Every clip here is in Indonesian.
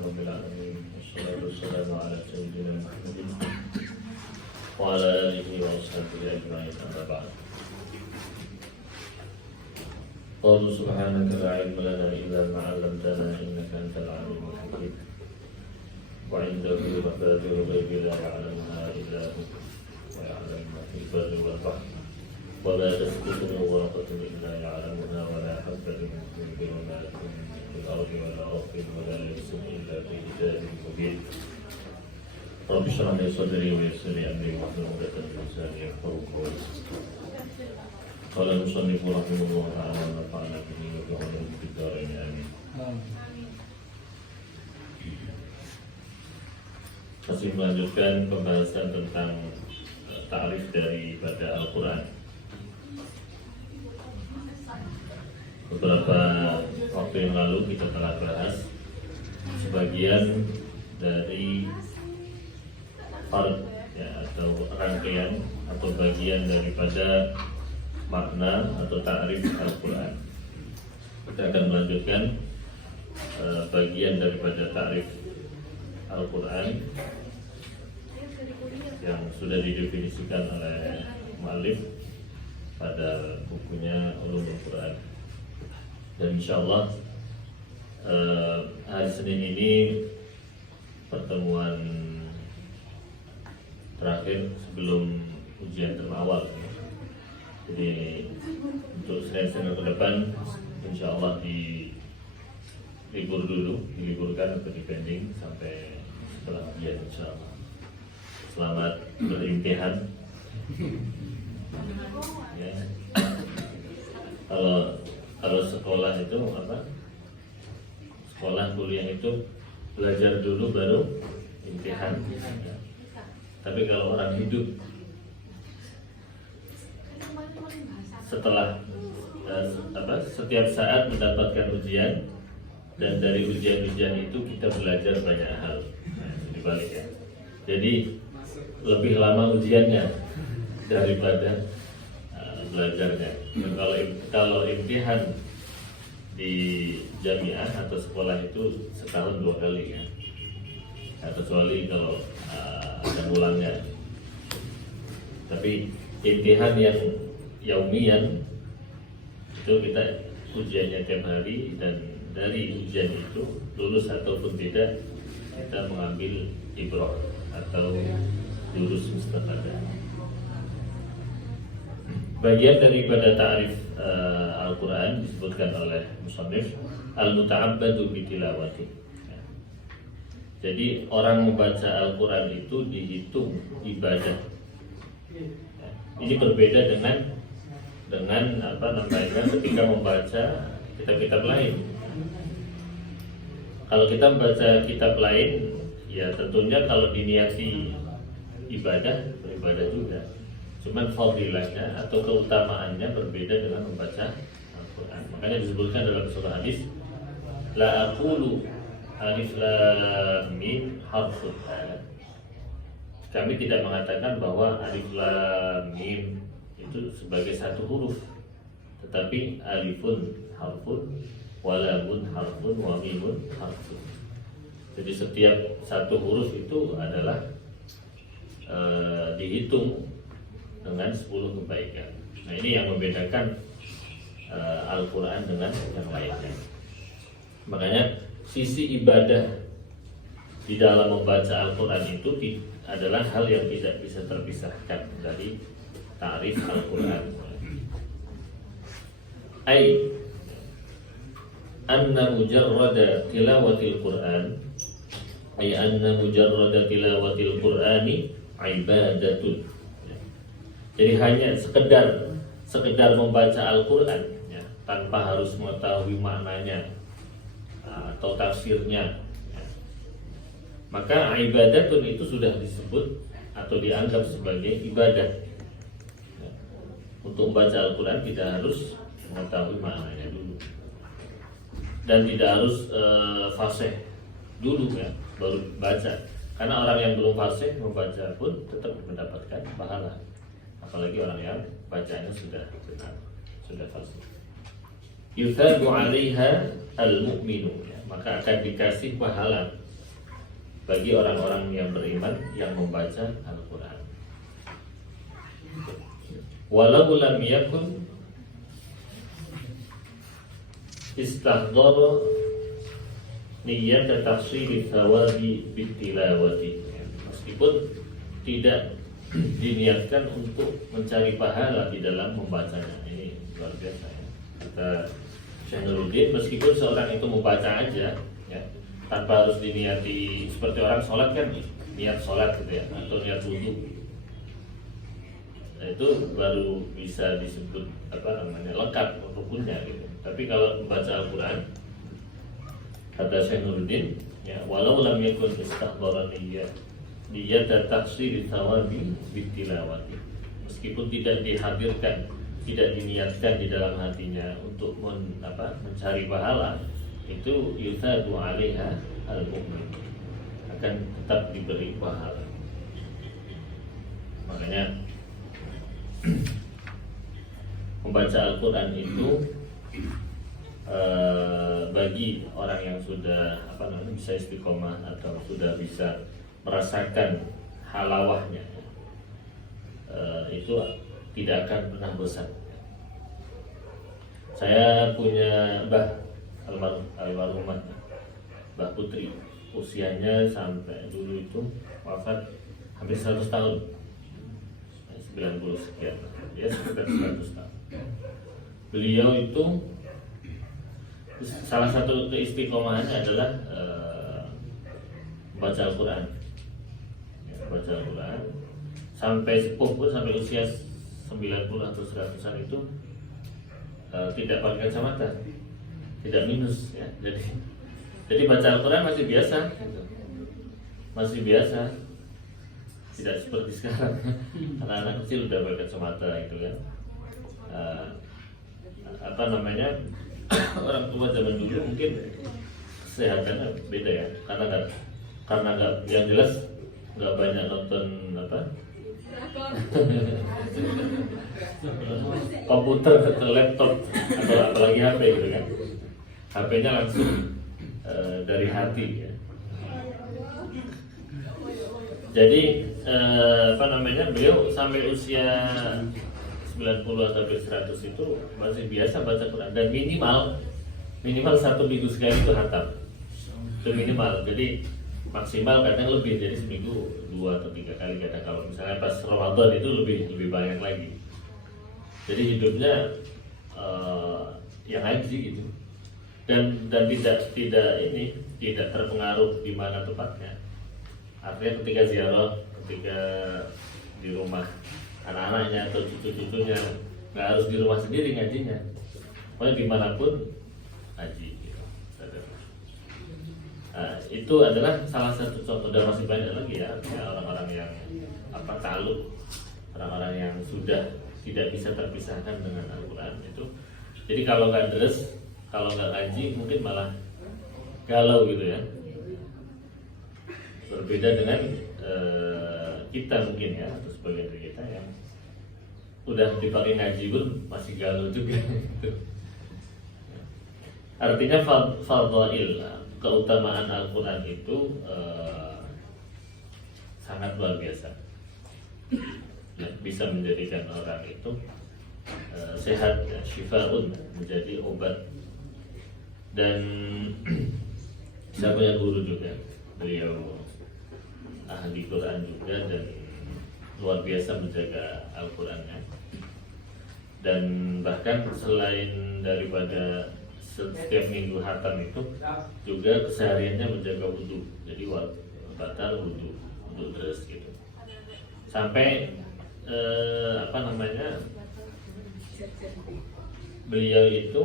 رب العالمين والصلاة والسلام على سيدنا محمد وعلى آله وصحبه أجمعين أما بعد. قالوا سبحانك لا علم لنا إلا ما علمتنا إنك أنت العليم الحكيم وعنده مفاتيح الغيب لا يعلمها إلا هو ويعلم ما في البر والبحر وما تسقط من ورقة إلا يعلمها ولا حبة في ظلمات في الأرض ولا رطب ولا يابس إلا في كتاب مبين. رب اشرح لي صدري ويسر لي أمري واحلل عقدة من لساني يفقهوا قولي. قال المصنف رحمه الله تعالى ونفعنا به وبعلومه في الدارين آمين. Masih melanjutkan pembahasan tentang ta'rif daripada Al-Quran. Beberapa waktu yang lalu kita telah bahas sebagian dari part ya, atau rangkaian atau bagian daripada makna atau ta'rif Al-Quran. Kita akan melanjutkan bagian daripada ta'rif Al-Quran yang sudah didefinisikan oleh mu'allif pada bukunya Ulumul Quran. Dan insyaallah hari Senin ini pertemuan terakhir sebelum ujian term awal. Jadi untuk Senin ke depan insyaallah diliburkan atau dipending sampai setelah ujian insyaallah. Selamat berimtihan. Ya. Kalau sekolah itu apa? Sekolah kuliah itu belajar dulu baru imtihan. Ya. Tapi kalau orang hidup setelah setiap saat mendapatkan ujian dan dari ujian-ujian itu kita belajar banyak hal. Nah, dibalik ya. Jadi lebih lama ujiannya daripada belajarnya. Dan kalau imtihan di jamiah atau sekolah itu setahun 2 kali ya. Kecuali kalau ada ulangnya. Tapi imtihan yang yaumian itu kita ujiannya tiap hari, dan dari ujian itu lulus ataupun tidak kita mengambil ibrah atau lulus mustafada. Bagian daripada ta'rif Al-Quran disebutkan oleh musannif al-muta'abbadu bitilawati. Jadi orang membaca Al-Quran itu dihitung ibadah. Ini berbeda dengan ketika membaca kitab-kitab lain. Kalau kita membaca kitab lain, ya tentunya kalau diniati ibadah, beribadah juga. Cuman fadilahnya atau keutamaannya berbeda dengan membaca Al-Quran. Makanya disebutkan dalam surah hadis, la aqulu alif lam mim harfun. Kami tidak mengatakan bahwa alif lam mim itu sebagai satu huruf, tetapi alifun harfun, walamun harfun, wa mimun harfun. Jadi setiap satu huruf itu adalah dihitung dengan 10 kebaikan. Nah, ini yang membedakan Al-Quran dengan yang lainnya. Makanya sisi ibadah di dalam membaca Al-Quran itu adalah hal yang tidak bisa terpisahkan dari ta'rif Al-Quran. Ai anna mujarrada tilawatil Quran, ay anna mujarrada tilawatil Qurani ibadatun. Jadi hanya sekedar membaca Al-Quran ya, tanpa harus mengetahui maknanya atau tafsirnya ya. Maka ibadatun itu sudah disebut atau dianggap sebagai ibadah ya. Untuk membaca Al-Quran tidak harus mengetahui maknanya dulu, dan tidak harus fasih dulu ya baru baca. Karena orang yang belum fasih membaca pun tetap mendapatkan pahala, apalagi orang yang bacanya sudah benar, sudah fasih. Yuthabu 'alaiha al-mu'minu ya, maka akan dikasih pahala bagi orang-orang yang beriman yang membaca Al-Quran. Walau lam yakun istahdara niyyat tahsili thawabi bitilawati, meskipun tidak diniatkan untuk mencari pahala di dalam membacanya. Ini luar biasa ya. Kata Syekh Nuruddin, meskipun seorang itu membaca aja ya, tanpa harus diniati, seperti orang sholat kan niat sholat gitu ya, atau niat wudhu, nah, itu baru bisa disebut lengkap rukunnya gitu. Tapi kalau membaca Al-Quran, kata Syekh Nuruddin ya, walau lam yakun istahdara niyyat tahsili thawabi bitilawati, meskipun tidak dihadirkan, tidak diniatkan di dalam hatinya untuk mencari pahala, itu yutadu 'alaiha al-mu'min, akan tetap diberi pahala. Makanya membaca Al-Quran itu bagi orang yang sudah bisa istiqomah atau sudah bisa merasakan halawahnya, itu tidak akan pernah bosan. Saya punya Mbah almarhumah Mbah Putri, usianya sampai dulu itu wafat hampir 100 tahun, 90 sekian, ya sekitar 100 tahun. Beliau itu salah satu keistiqomahannya adalah baca Al-Quran ya, baca Al-Quran sampai sepuh pun, sampai usia 90 atau 100-an itu tidak pakai kacamata, tidak minus ya. Jadi baca Al-Quran masih biasa gitu. Masih biasa, tidak seperti sekarang anak-anak kecil udah pakai kacamata gitu kan. Orang tua zaman dulu mungkin kesehatannya beda ya, karena nggak, yang jelas nggak banyak nonton komputer atau laptop atau apalagi HP gitu kan. HP-nya langsung dari hati ya. Jadi beliau sampai usia 90 atau 100 itu masih biasa baca Quran, dan minimal 1 minggu sekali itu khatam. Itu minimal. Jadi maksimal kadang lebih, jadi seminggu 2 atau 3 kali kadang. Kalau misalnya pas Ramadan itu lebih banyak lagi. Jadi hidupnya yang ngaji gitu. Dan tidak terpengaruh di mana tempatnya. Artinya ketika ziarah, ketika di rumah anak-anaknya atau cucu-cucunya, nggak harus di rumah sendiri ngajinya, pokoknya dimanapun ngaji gitu. Itu adalah salah satu contoh, dan masih banyak lagi ya orang-orang yang taluk, orang-orang yang sudah tidak bisa terpisahkan dengan Al-Quran itu. Jadi kalau nggak deres, kalau nggak ngaji, mungkin malah galau gitu ya. Berbeda dengan kita mungkin ya, atau sebagian dari kita yang udah dipakai ngaji pun masih galau juga gitu. Artinya fadhail, keutamaan Al-Quran itu sangat luar biasa ya, bisa menjadikan orang itu sehat ya, syifaun, menjadi obat. Dan saya punya guru juga, beliau ahli Quran juga dan luar biasa menjaga Al-Qurannya. Dan bahkan selain daripada setiap minggu khatam itu, juga kesehariannya menjaga wudhu. Jadi batal wudhu deres gitu. Sampai beliau itu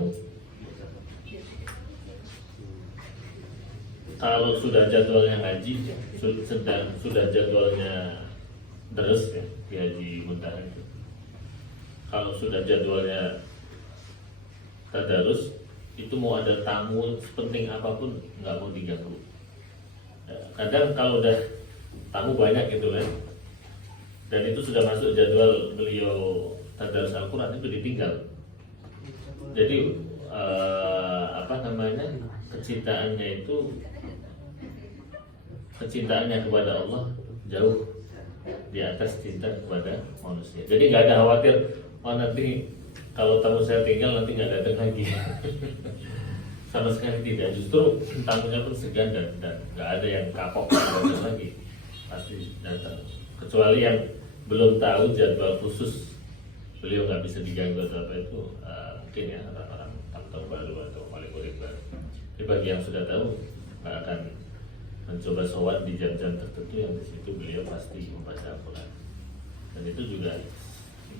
kalau sudah jadwalnya ngaji, sudah jadwalnya deres ya, di Haji Muntaha itu, kalau sudah jadwalnya tadarus, itu mau ada tamu sepenting apapun nggak mau diganggu. Kadang kalau udah tamu banyak gitu kan, dan itu sudah masuk jadwal beliau tadarus Al-Quran, itu ditinggal. Jadi kecintaannya itu kecintaannya kepada Allah jauh di atas cinta kepada manusia. Jadi nggak ada khawatir, oh nanti kalau tamu saya tinggal nanti nggak datang lagi. Sama sekali tidak. Justru tamunya pun segan dan nggak ada yang kapok datang lagi, pasti datang. Kecuali yang belum tahu jadwal khusus, beliau nggak bisa diganggu atau apa itu, mungkin ya orang-orang tamu baru atau wali murid baru. Tapi bagi yang sudah tahu, nggak akan mencoba sowan di jam-jam tertentu yang di situ beliau pasti membaca Al-Quran. Dan itu juga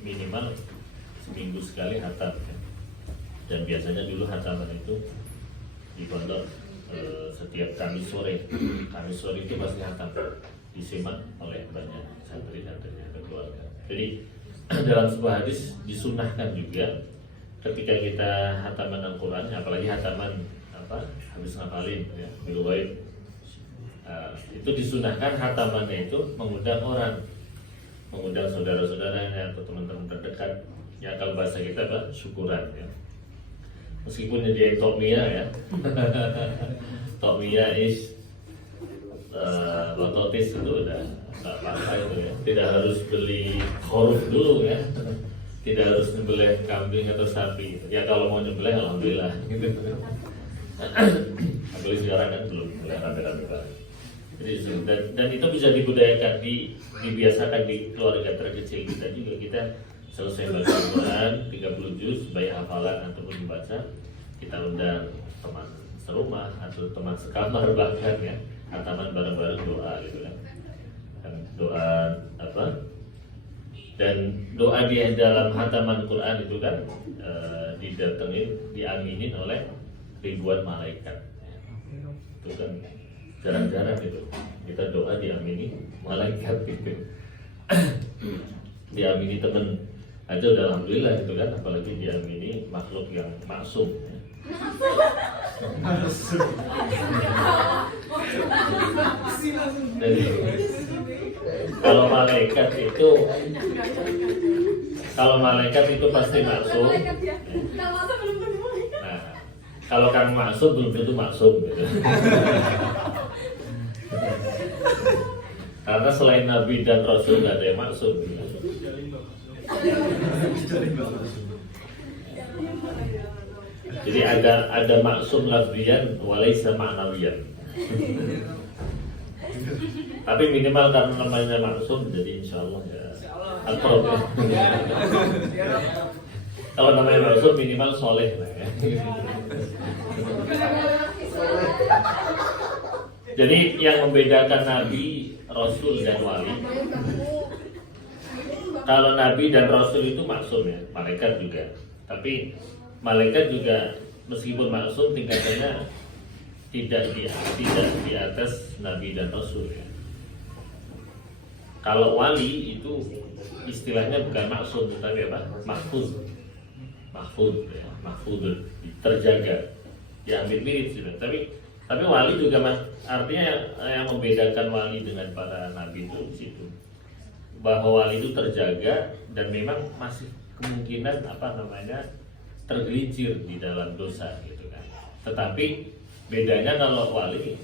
minimal seminggu sekali hatam ya. Dan biasanya dulu hataman itu di pondok setiap Kamis sore itu pasti hatam, disimak oleh banyak santri-santrinya dan keluarga. Jadi dalam sebuah hadis disunahkan juga ketika kita hataman Al-Quran, apalagi hataman habis ngapalin ya, biluwaid, itu disunahkan hatamannya itu mengundang orang, mengundang saudara-saudaranya atau teman-teman terdekat. Ya kalau bahasa kita apa? Syukuran ya. Meskipun dia tokmiyah ya, tokmiyah is lototis itu udah nggak apa-apa itu ya. Tidak harus beli khoruf dulu ya, tidak harus nyembelih kambing atau sapi. Ya kalau mau nyembelih alhamdulillah gitu. Apalagi sekarang kan belum mulai rame-rame banget. Jadi dan itu bisa dibudayakan, dibiasakan di keluarga terkecil kita juga. Kita selesai baca Al-Quran 30 juz baik hafalan ataupun dibaca, kita undang teman serumah atau teman sekamar bahkan ya, hataman bareng-bareng doa gitu kan. Dan doa apa? Dan doa di dalam hataman Quran itu kan didatengin, diaminin oleh ribuan malaikat. Itu kan jarang-jarang gitu. Kita doa diamini malaikat gitu. Diamini teman aja udah alhamdulillah gitu kan, apalagi diamini makhluk yang maksum ya. Jadi kalau malaikat itu pasti maksum. Nah, kalau kamu maksum belum tentu maksum gitu. Karena selain Nabi dan Rasul nggak ada yang maksum gitu. Jadi ada maksum lafzian walaysa ma'nawiyan. Tapi minimal karena namanya maksum, jadi insyaallah ya akrab ya. Kalau namanya maksum minimal soleh lah ya. Jadi yang membedakan Nabi, Rasul dan Wali, kalau Nabi dan Rasul itu maksum ya, malaikat juga. Tapi malaikat juga meskipun maksum tingkatannya tidak di atas Nabi dan Rasul ya. Kalau wali itu istilahnya bukan maksum tetapi apa? Mahfuz ya, mahfudun, terjaga. Ya hampir mirip sih, tapi wali juga artinya yang membedakan wali dengan para nabi itu di situ, bahwa wali itu terjaga dan memang masih kemungkinan tergelincir di dalam dosa gitu kan. Tetapi bedanya kalau wali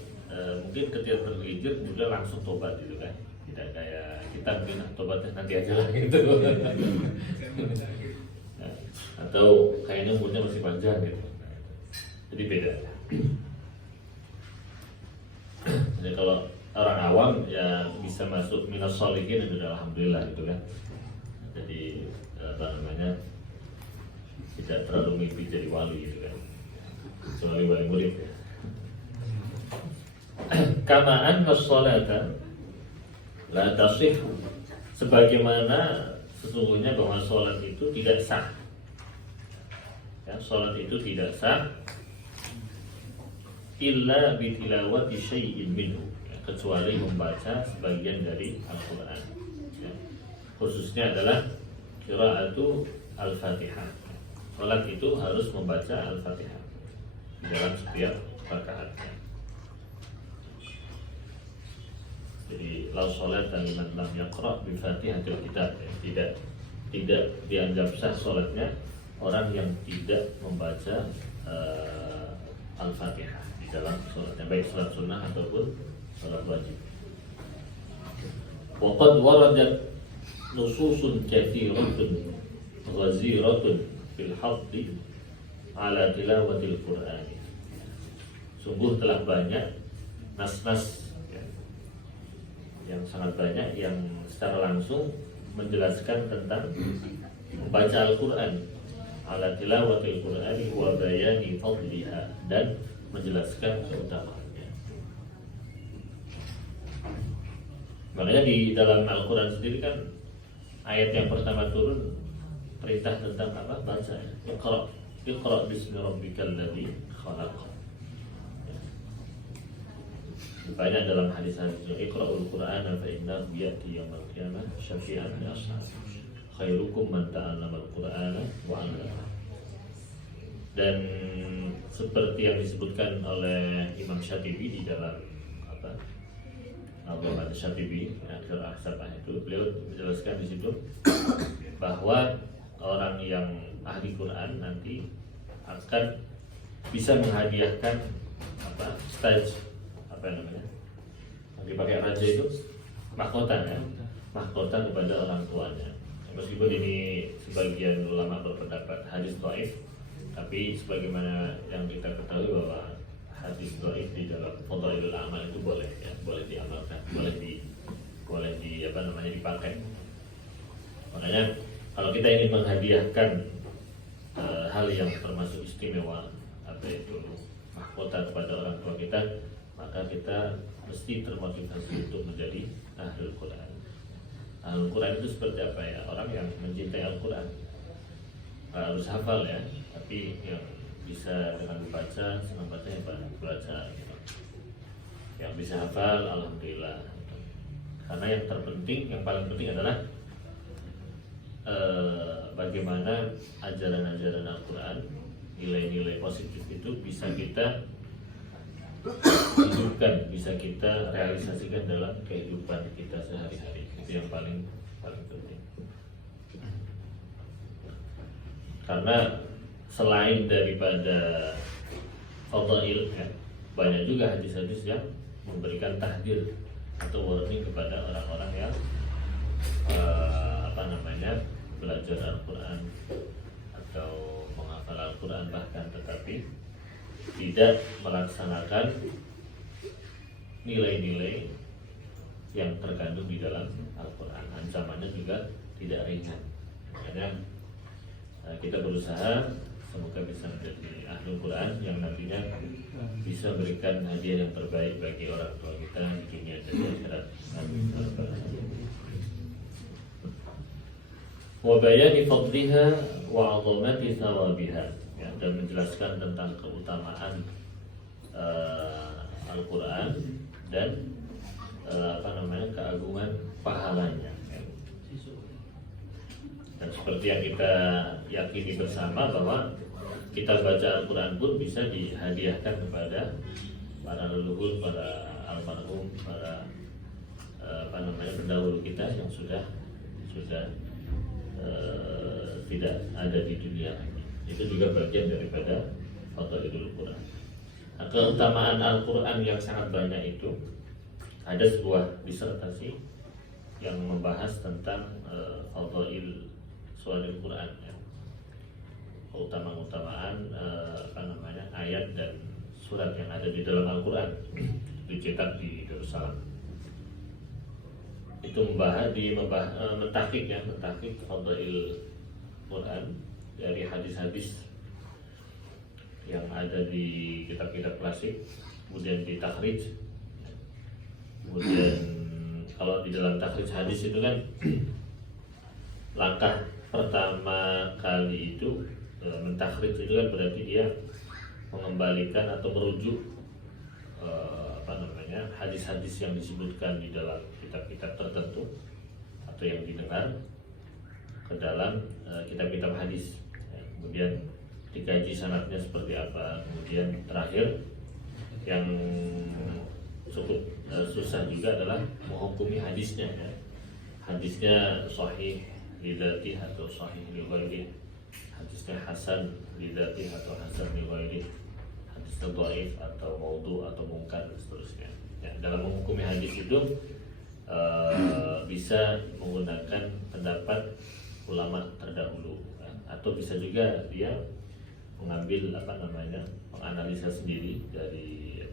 mungkin ketika tergelincir juga langsung tobat gitu kan, tidak kayak kita mungkin tobatnya nanti aja lah gitu. Atau kayaknya umurnya masih panjang gitu. Jadi beda. Jadi kalau orang awam ya bisa masuk minas sholihin itu alhamdulillah gitu kan. Jadi tidak terlalu mimpi jadi wali gitu kan. Kecuali wali murid ya. Kamaan as-salata la tasih, sebagaimana sesungguhnya bahwa sholat itu tidak sah. Ya, sholat itu tidak sah illa bitilawati syai'in minhu, ya, kecuali membaca sebagian dari Al-Quran ya. Khususnya adalah qira'atu Al-Fatihah. Sholat itu harus membaca Al-Fatihah di dalam setiap rakaatnya. Jadi lau sholat dan liman lam yaqra' bi Fatihatil Kitab ya. Tidak dianggap sah sholatnya orang yang tidak membaca Al-Fatihah dalam sholatnya, baik sholat sunnah ataupun salat wajib. Wa qad waradat nususun katsiratun ghaziratun fil haddi ala tilawatil Qur'an. Sungguh telah banyak nas-nas ya, yang sangat banyak yang secara langsung menjelaskan tentang membaca Al-Quran, ala tilawatil Qur'ani wa bayani fadliha, dan menjelaskan keutamaannya. Makanya di dalam Al-Quran sendiri kan ayat yang pertama turun perintah tentang apa? Baca. Iqra bismi rabbikal ladzi khalaq. Banyak dalam hadis-hadis Iqra'ul Qur'ana fa innahu ya'ti yaumil qiyamah syafi'an li ashabihi khairukum man ta'allama al-Qur'ana wa 'allama. Dan seperti yang disebutkan oleh Imam Syatibi di dalam apa? Al-Qur'an Syatibi akhir Ahsabah itu, beliau menjelaskan di situ bahwa orang yang ahli Quran nanti akan bisa menghadiahkan apa? Stage apa namanya, yang dipakai raja itu mahkota ya, mahkota kepada orang tuanya. Meskipun ini sebagian ulama berpendapat hadis dhaif, tapi sebagaimana yang kita ketahui bahwa hadis dhaif di dalam fadhailul amal itu boleh ya, boleh diamalkan, boleh di apa namanya dipakai. Makanya kalau kita ingin menghadiahkan hal yang termasuk istimewa, apa itu mahkota kepada orang tua kita, maka kita mesti termotivasi untuk menjadi ahlul Quran. Ahlul Quran itu seperti apa ya? Orang yang mencintai Al-Quran. Harus hafal ya, tapi yang bisa dengan membaca, senang baca ya baca gitu. Yang bisa hafal, alhamdulillah gitu. Karena yang terpenting, yang paling penting adalah bagaimana ajaran-ajaran Al-Quran, nilai-nilai positif itu bisa kita hidupkan, bisa kita realisasikan dalam kehidupan kita sehari-hari. Itu yang paling penting. Karena selain daripada fadhail ya, banyak juga hadis-hadis yang memberikan tahdir atau warning kepada orang-orang yang belajar Al-Quran atau menghafal Al-Quran bahkan, tetapi tidak melaksanakan nilai-nilai yang terkandung di dalam Al-Quran. Ancamannya juga tidak ringan. Makanya kita berusaha semoga bisa menjadi ahlul Quran yang nantinya bisa berikan hadiah yang terbaik bagi orang tua kita di dunia dan di akhirat. Wa bayani fadliha wa 'azamati thawabiha, ya, dan menjelaskan tentang keutamaan Al-Quran dan keagungan pahalanya. Dan seperti yang kita yakini bersama bahwa kita baca Al-Quran pun bisa dihadiahkan kepada para leluhur, para almarhum, para pendahulu kita yang sudah tidak ada di dunia lagi. Itu juga bagian daripada fadhailul Quran. Nah, keutamaan Al-Quran yang sangat banyak itu, ada sebuah disertasi yang membahas tentang fadhail suaril Quran, ya. Keutamaan ayat dan surat yang ada di dalam Al-Quran dicetak di Yerusalem. Itu mentahqiq fadhail Quran dari hadis-hadis yang ada di kitab-kitab klasik, kemudian ditakhrij. Kemudian kalau di dalam takhrij hadis itu kan langkah pertama kali itu mentakhrij itu kan berarti dia mengembalikan atau merujuk hadis-hadis yang disebutkan di dalam kitab-kitab tertentu atau yang didengar ke dalam kitab-kitab hadis. Kemudian dikaji sanadnya seperti apa. Kemudian terakhir yang cukup susah juga adalah menghukumi hadisnya, ya. Hadisnya sahih lidzatih atau sahih li ghairih, hadisnya hasan lidzatih atau hasan li ghairih, hadisnya dhaif atau maudhu atau mungkar dan seterusnya. Ya, dalam menghukumi hadis itu bisa menggunakan pendapat ulama terdahulu, ya. Atau bisa juga dia mengambil menganalisa sendiri dari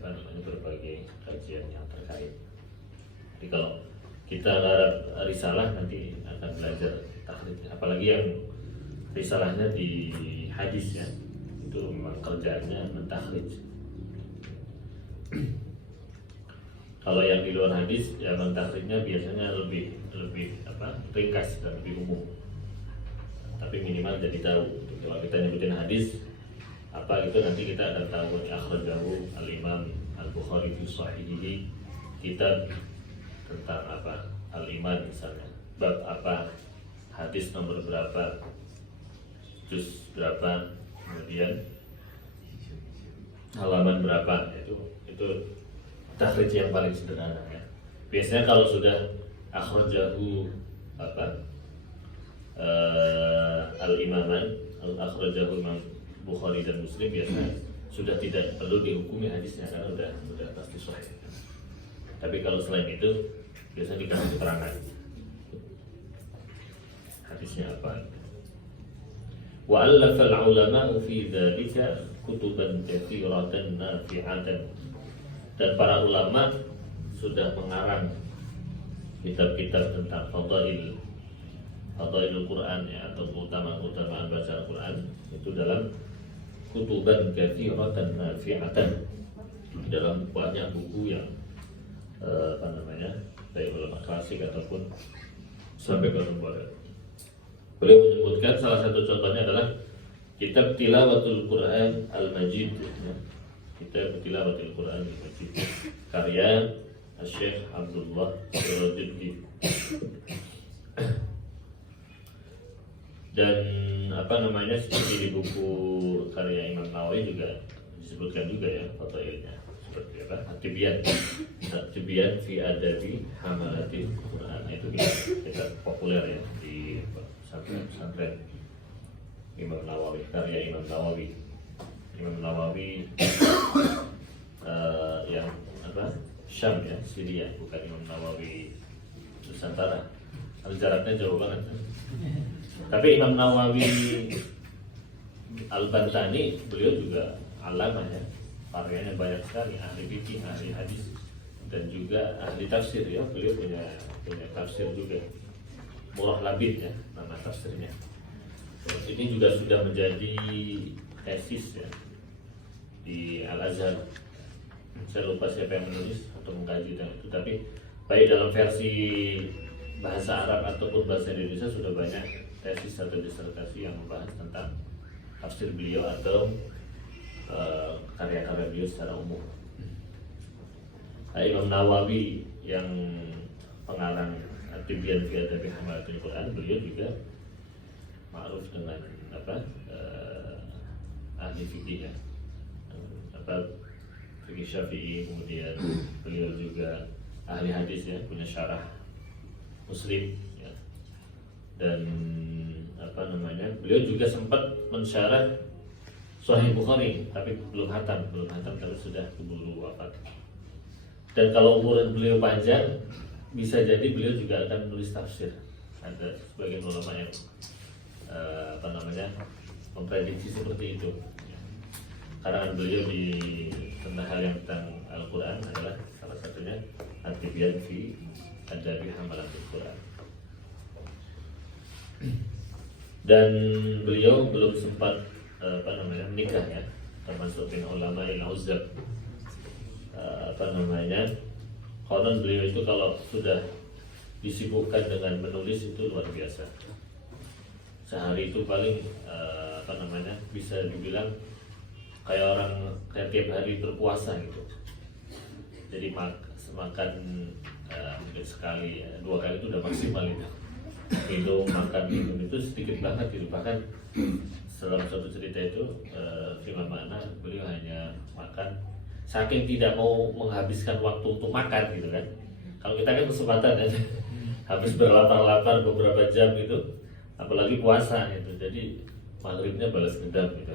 berbagai kajian yang terkait. Jadi kalau kita garap risalah nanti akan belajar takhrij, apalagi yang risalahnya di hadis ya, itu memang kerjanya mentakhrij. Kalau yang di luar hadis ya mentakhrijnya biasanya lebih ringkas dan lebih umum. Tapi minimal jadi tahu. Kalau kita nyebutin hadis apa itu nanti kita akan tahu akhrajahu al-Imam Al-Bukhari fi Shahihihi, kitab tentang al-iman misalnya, bab apa, hadis nomor berapa, juz berapa, kemudian halaman berapa, itu takhrij yang paling sederhana ya. Biasanya kalau sudah akhrajahu al-imaman, akhrajahu Imam Bukhari dan Muslim, biasanya sudah tidak perlu dihukumi hadisnya karena sudah pasti sahih. Tapi kalau selain itu biasanya dikasih keterangan hadisnya apa. Wa allafa al-ulama fi dzalika kutuban katsiratan nafi'atan. Dan para ulama sudah mengarang kitab-kitab tentang fadailul Quran ya, atau keutamaan baca Al-Quran itu dalam kutuban katsiratan nafi'atan, dalam banyak buku yang baik ulama klasik ataupun sampai kontemporer. Beliau menyebutkan salah satu contohnya adalah kitab Tilawatul Quran Al-Majid ya. Kitab Tilawatul Quran Al-Majid karya Syekh Abdullah Sirajuddin. Dan seperti di buku karya Imam Nawawi juga disebutkan juga ya fadailnya, seperti At-Tibyan fi Adabi Hamalatil Quran. Itu kita populer ya di pesantren Imam Nawawi, karya Imam Nawawi yang Syam ya, Syria, bukan Imam Nawawi Nusantara. Jaraknya jauh banget. Tapi Imam Nawawi Al-Bantani, beliau juga alamah ya, karyanya banyak sekali, ahli fikih, ahli hadis, dan juga ahli tafsir ya. Beliau punya tafsir juga, Murah Labid ya nama tafsirnya. Ini juga sudah menjadi tesis ya di Al-Azhar. Saya lupa siapa yang menulis atau mengkaji itu, tapi baik dalam versi bahasa Arab ataupun bahasa Indonesia sudah banyak tesis atau disertasi yang membahas tentang tafsir beliau atau karya-karya beliau secara umum. Imam Nawawi yang pengarang At-Tibyan fi Adabi Hamalatil Quran, beliau juga ma'ruf dengan ahli fikih ya, fikih Syafi'i. Kemudian beliau juga ahli hadis ya, punya syarah Muslim ya. Dan beliau juga sempat mensyarah Sahih Bukhari, tapi belum hatam tapi sudah keburu wafat. Dan kalau umur beliau panjang, bisa jadi beliau juga akan menulis tafsir. Ada sebagian ulama yang memprediksi seperti itu. Karangan beliau tentang hal yang tentang Al-Quran adalah salah satunya At-Tibyan fi Adabi Hamalatil Quran. Dan beliau belum sempat menikah ya, termasuk min ulama al-uzzab. Konon beliau itu kalau sudah disibukkan dengan menulis itu luar biasa. Sehari itu paling bisa dibilang kayak tiap hari berpuasa gitu. Jadi makan mungkin sekali, 2 kali itu udah maksimal itu. Minum itu sedikit banget gitu. Bahkan dalam suatu cerita itu firman makna beliau hanya makan saking tidak mau menghabiskan waktu untuk makan gitu kan. Kalau kita kan kesempatan ya, habis berlapar-lapar beberapa jam gitu, apalagi puasa gitu. Jadi maghribnya balas dendam gitu.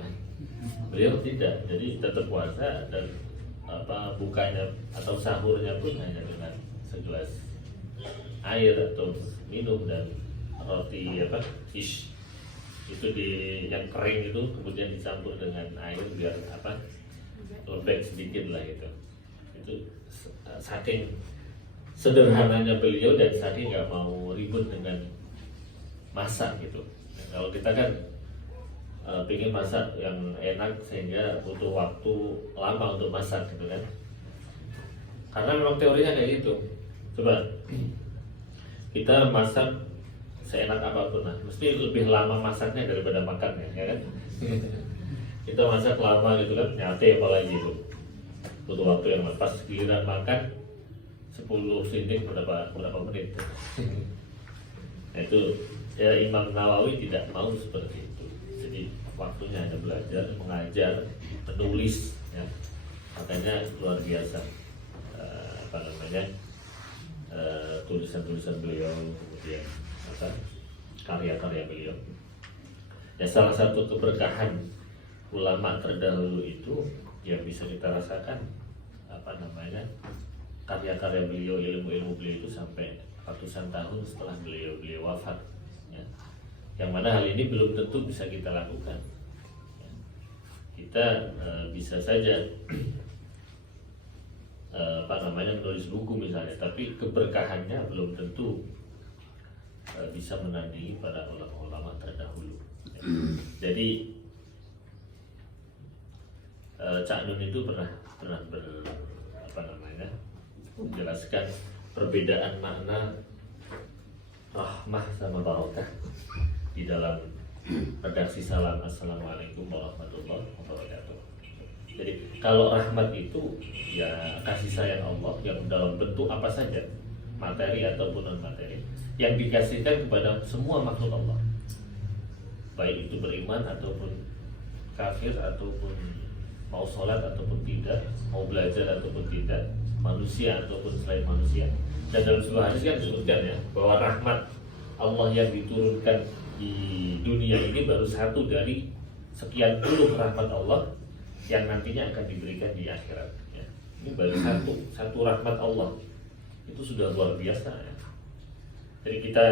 Beliau tidak, jadi tetap puasa dan bukanya atau sahurnya pun hanya dengan segelas air atau minum, dan roti ish itu yang kering itu kemudian dicampur dengan air biar lembek sedikit lah itu saking sederhananya beliau dan saking nggak mau ribut dengan masak gitu. Kalau kita kan pengen masak yang enak sehingga butuh waktu lama untuk masak gitu kan, karena memang teorinya kayak gitu. Coba kita masak seenak apapun lah, mesti lebih lama masaknya daripada makannya, ya kan? Kita masak lama gitu kan, nyate apalagi itu butuh waktu yang lama. Pas giliran makan 10 sinting berapa menit. Nah itu ya, Imam Nawawi tidak mau seperti itu. Jadi waktunya hanya belajar, mengajar, menulis, ya. Makanya luar biasa tulisan-tulisan beliau, kemudian karya-karya beliau. Ya, salah satu keberkahan ulama terdahulu itu yang bisa kita rasakan karya-karya beliau, ilmu-ilmu beliau itu sampai ratusan tahun setelah beliau wafat, ya. Yang mana hal ini belum tentu bisa kita lakukan, ya. Kita bisa saja menulis buku misalnya, tapi keberkahannya belum tentu bisa menandingi para ulama terdahulu, ya. Jadi Cak Nun itu pernah menjelaskan perbedaan makna rahmah sama barokah di dalam redaksi salam Assalamualaikum warahmatullahi wabarakatuh. Jadi kalau rahmat itu ya kasih sayang Allah yang dalam bentuk apa saja, materi ataupun non materi, yang dikasihkan kepada semua makhluk Allah, baik itu beriman ataupun kafir, ataupun mau sholat ataupun tidak, mau belajar ataupun tidak, manusia ataupun selain manusia. Dan dalam sebuah hadis kan disebutkan ya, bahwa rahmat Allah yang diturunkan di dunia ini baru satu dari sekian puluh rahmat Allah yang nantinya akan diberikan di akhirat, ya. Ini baru satu rahmat Allah, itu sudah luar biasa, ya. Jadi kita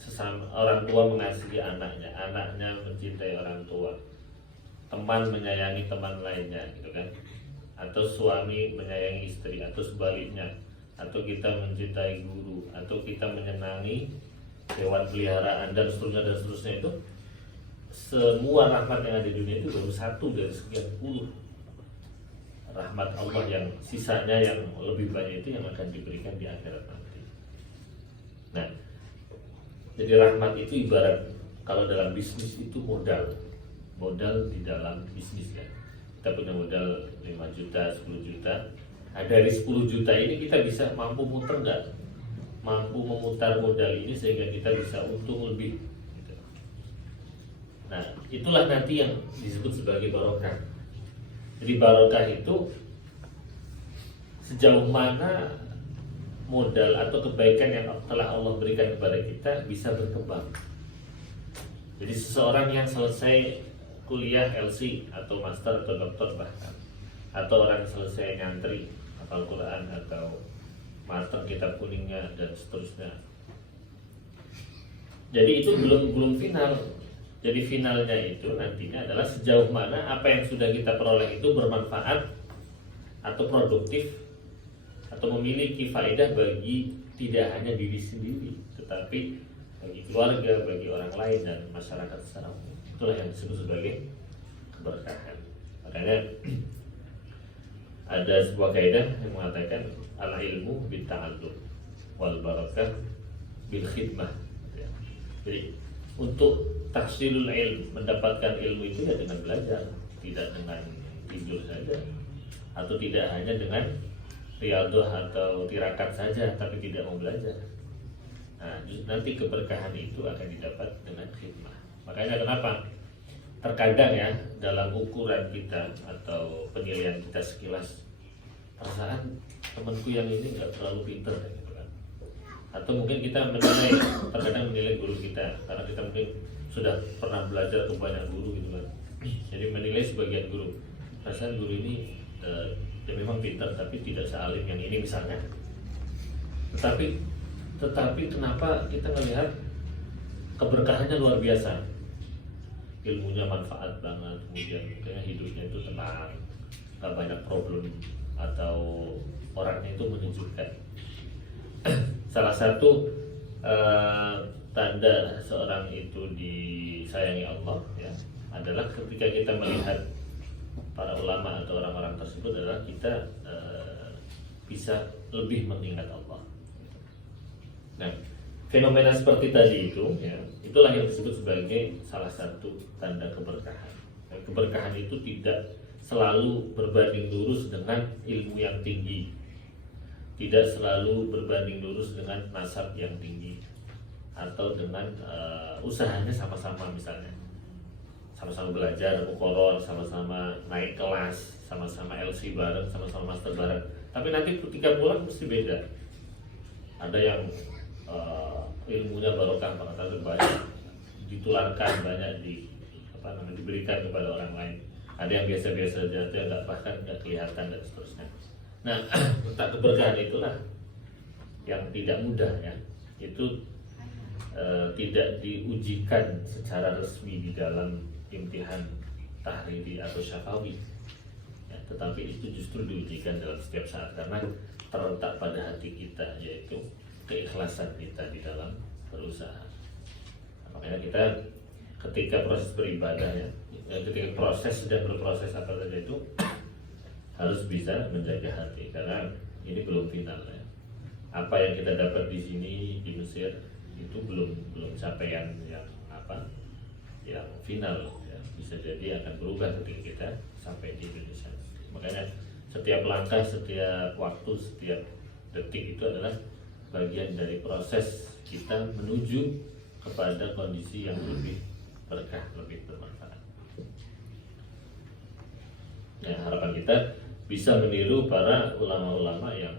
sesama orang tua mengasihi anaknya, anaknya mencintai orang tua, teman menyayangi teman lainnya, gitu kan? Atau suami menyayangi istri, atau sebaliknya, atau kita mencintai guru, atau kita menyenangi hewan peliharaan dan seterusnya itu. Semua rahmat yang ada di dunia itu baru satu dari sekian puluh rahmat Allah, yang sisanya yang lebih banyak itu yang akan diberikan di akhirat nanti. Nah, jadi rahmat itu ibarat kalau dalam bisnis itu modal di dalam bisnis, ya. Kita punya modal 5 juta, 10 juta. Nah, dari 10 juta ini kita bisa mampu muter nggak? Mampu memutar modal ini sehingga kita bisa untung lebih. Gitu. Nah, itulah nanti yang disebut sebagai barokah. Jadi barokah itu sejauh mana modal atau kebaikan yang telah Allah berikan kepada kita bisa berkembang. Jadi seseorang yang selesai kuliah LC atau master atau doktor bahkan, atau orang selesai nyantri hafal Quran atau master kitab kuningnya dan seterusnya. Jadi itu belum final. Jadi finalnya itu nantinya adalah sejauh mana apa yang sudah kita peroleh itu bermanfaat atau produktif atau memiliki faedah bagi tidak hanya diri sendiri, tetapi bagi keluarga, bagi orang lain dan masyarakat secara umum. Itulah yang disebut sebagai keberkahan. Makanya ada sebuah kaidah yang mengatakan al ilmu bil ta'allum wal barakah bil khidmah. Ya. Jadi untuk tahsilul ilm, mendapatkan ilmu itu ya dengan belajar, tidak dengan tidur saja, atau tidak hanya dengan riyadhah atau tirakat saja tapi tidak mau belajar. Nah, nanti keberkahan itu akan didapat dengan khidmah. Makanya kenapa terkadang ya dalam ukuran kita atau penilaian kita sekilas, perasaan temanku yang ini nggak terlalu pinter, gitu kan? Atau mungkin kita terkadang menilai guru kita karena kita mungkin sudah pernah belajar ke banyak guru, gitu kan? Jadi menilai sebagian guru, perasaan guru ini dia memang pintar tapi tidak sealim yang ini misalnya. Tetapi kenapa kita melihat keberkahannya luar biasa, ilmunya manfaat banget, kemudian kayaknya hidupnya itu tenang, gak banyak problem, atau orangnya itu menunjukkan. Salah satu tanda seorang itu disayangi Allah ya, adalah ketika kita melihat para ulama atau orang-orang tersebut adalah kita bisa lebih mengingat Allah. Nah, fenomena seperti tadi itu, ya, itulah yang disebut sebagai salah satu tanda keberkahan. Dan keberkahan itu tidak selalu berbanding lurus dengan ilmu yang tinggi, tidak selalu berbanding lurus dengan nasab yang tinggi, atau dengan usahanya sama-sama, misalnya sama-sama belajar mukoror, sama-sama naik kelas, sama-sama LC bareng, sama-sama master bareng. Tapi nanti ketika pulang mesti beda. Ada yang ilmunya barokah banget, banyak ditularkan, banyak diberikan kepada orang lain. Ada yang biasa-biasa saja, yang bahkan nggak kelihatan dan seterusnya. Nah, letak keberkahan itulah yang tidak mudah ya. Itu tidak diujikan secara resmi di dalam imtihan tahriri atau syafawi ya, tetapi itu justru diujikan dalam setiap saat karena terletak pada hati kita, yaitu keikhlasan kita di dalam berusaha. Makanya kita ketika proses beribadah ya, ketika proses sedang berproses apa saja itu harus bisa menjaga hati, karena ini belum final ya. Apa yang kita dapat di sini di Mesir itu belum capaian yang final ya. Bisa jadi akan berubah ketika kita sampai di Indonesia. Makanya setiap langkah, setiap waktu, setiap detik itu adalah bagian dari proses kita menuju kepada kondisi yang lebih berkah, lebih bermanfaat. Nah, harapan kita bisa meniru para ulama-ulama yang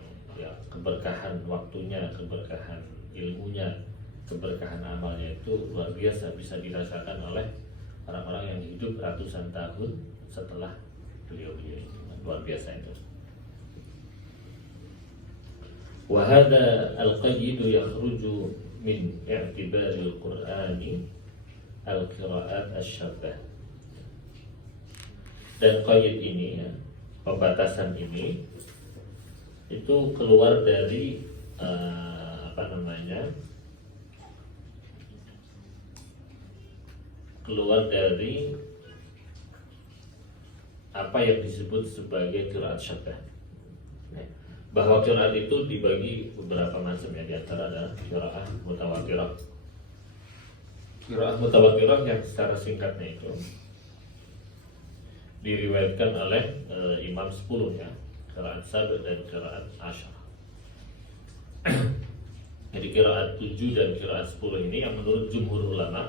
keberkahan waktunya, keberkahan ilmunya, keberkahan amalnya itu luar biasa, bisa dirasakan oleh orang-orang yang hidup ratusan tahun setelah beliau-beliau itu. Luar biasa itu. Wa hadza al-qayd yakhruju min i'tibar al-Qur'ani al-qira'at asy-syabbah. Dan qayd ini ya, pembatasan ini itu keluar dari keluar dari apa yang disebut sebagai qiraat syabbah. Bahwa qiraat itu dibagi beberapa macam ya, di antara ada qiraat mutawatirah. Qiraat mutawatirah yang secara singkatnya itu diriwayatkan oleh imam 10 ya, qiraat sabi' dan qiraat asyar. Jadi qiraat 7 dan qiraat 10 ini yang menurut jumhur ulama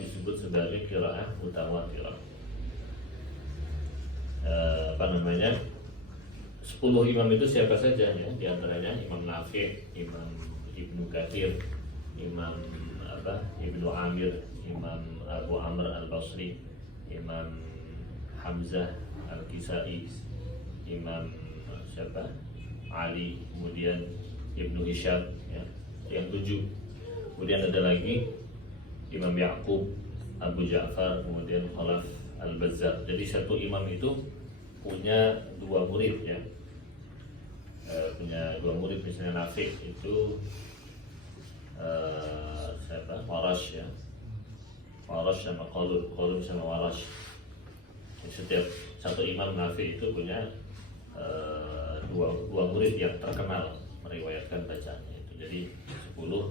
disebut sebagai qiraat mutawatirah. 10 imam itu siapa saja ya? Di antaranya Imam Nafi', Imam Ibnu Katsir, Imam Ibnu Amir, Imam Abu Amr Al-Basri, Imam Hamzah Al-Kisai, Imam Ali, kemudian Ibnu Hisham ya, yang 7. Kemudian ada lagi Imam Ya'qub, Abu Ja'far, kemudian Khalaf Al-Bazzar. Jadi satu imam itu punya 2 murid ya. Punya 2 murid, misalnya Nafi' itu Warash ya. Warash sama Qalun sama Warash. Setiap satu imam Nafi' itu punya dua murid yang terkenal meriwayatkan bacaannya itu. Jadi 10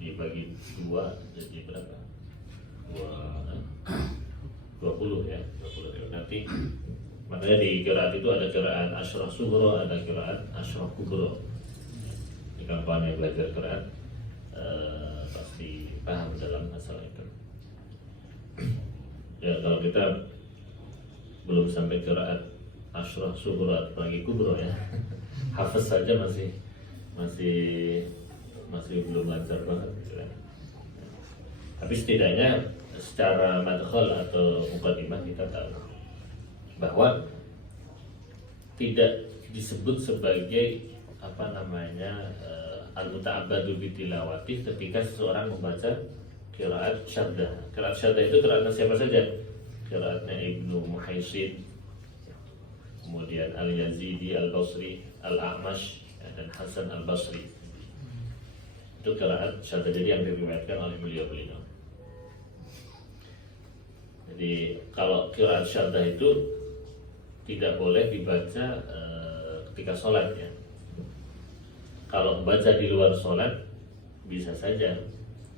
dibagi 2 jadi berapa? 20 ya, 20. Nanti makanya di qiraat itu ada qiraat asyrah sughra, ada qiraat asyrah kubra. Jika kawan yang belajar qiraat pasti paham dalam masalah itu. Ya, kalau kita belum sampai qiraat asyrah sughra apalagi kubra ya, hafaz saja masih belum lancar banget gitu kan. Tapi setidaknya secara madkhal atau muqaddimah kita tahu bahwa tidak disebut sebagai al-muta'abbadu bitilawati ketika seseorang membaca qiraat syaddah. Qiraat syaddah itu qiraatnya siapa saja? Qiraatnya Ibnu Muhaisin, kemudian Al-Yazidi, Al-Basri, Al-A'mash, dan Hasan Al-Basri. Itu qiraat syaddah, jadi yang diriwayatkan oleh beliau-beliau. Jadi kalau qiraat syaddah itu tidak boleh dibaca ketika sholat ya. Kalau membaca di luar sholat bisa saja,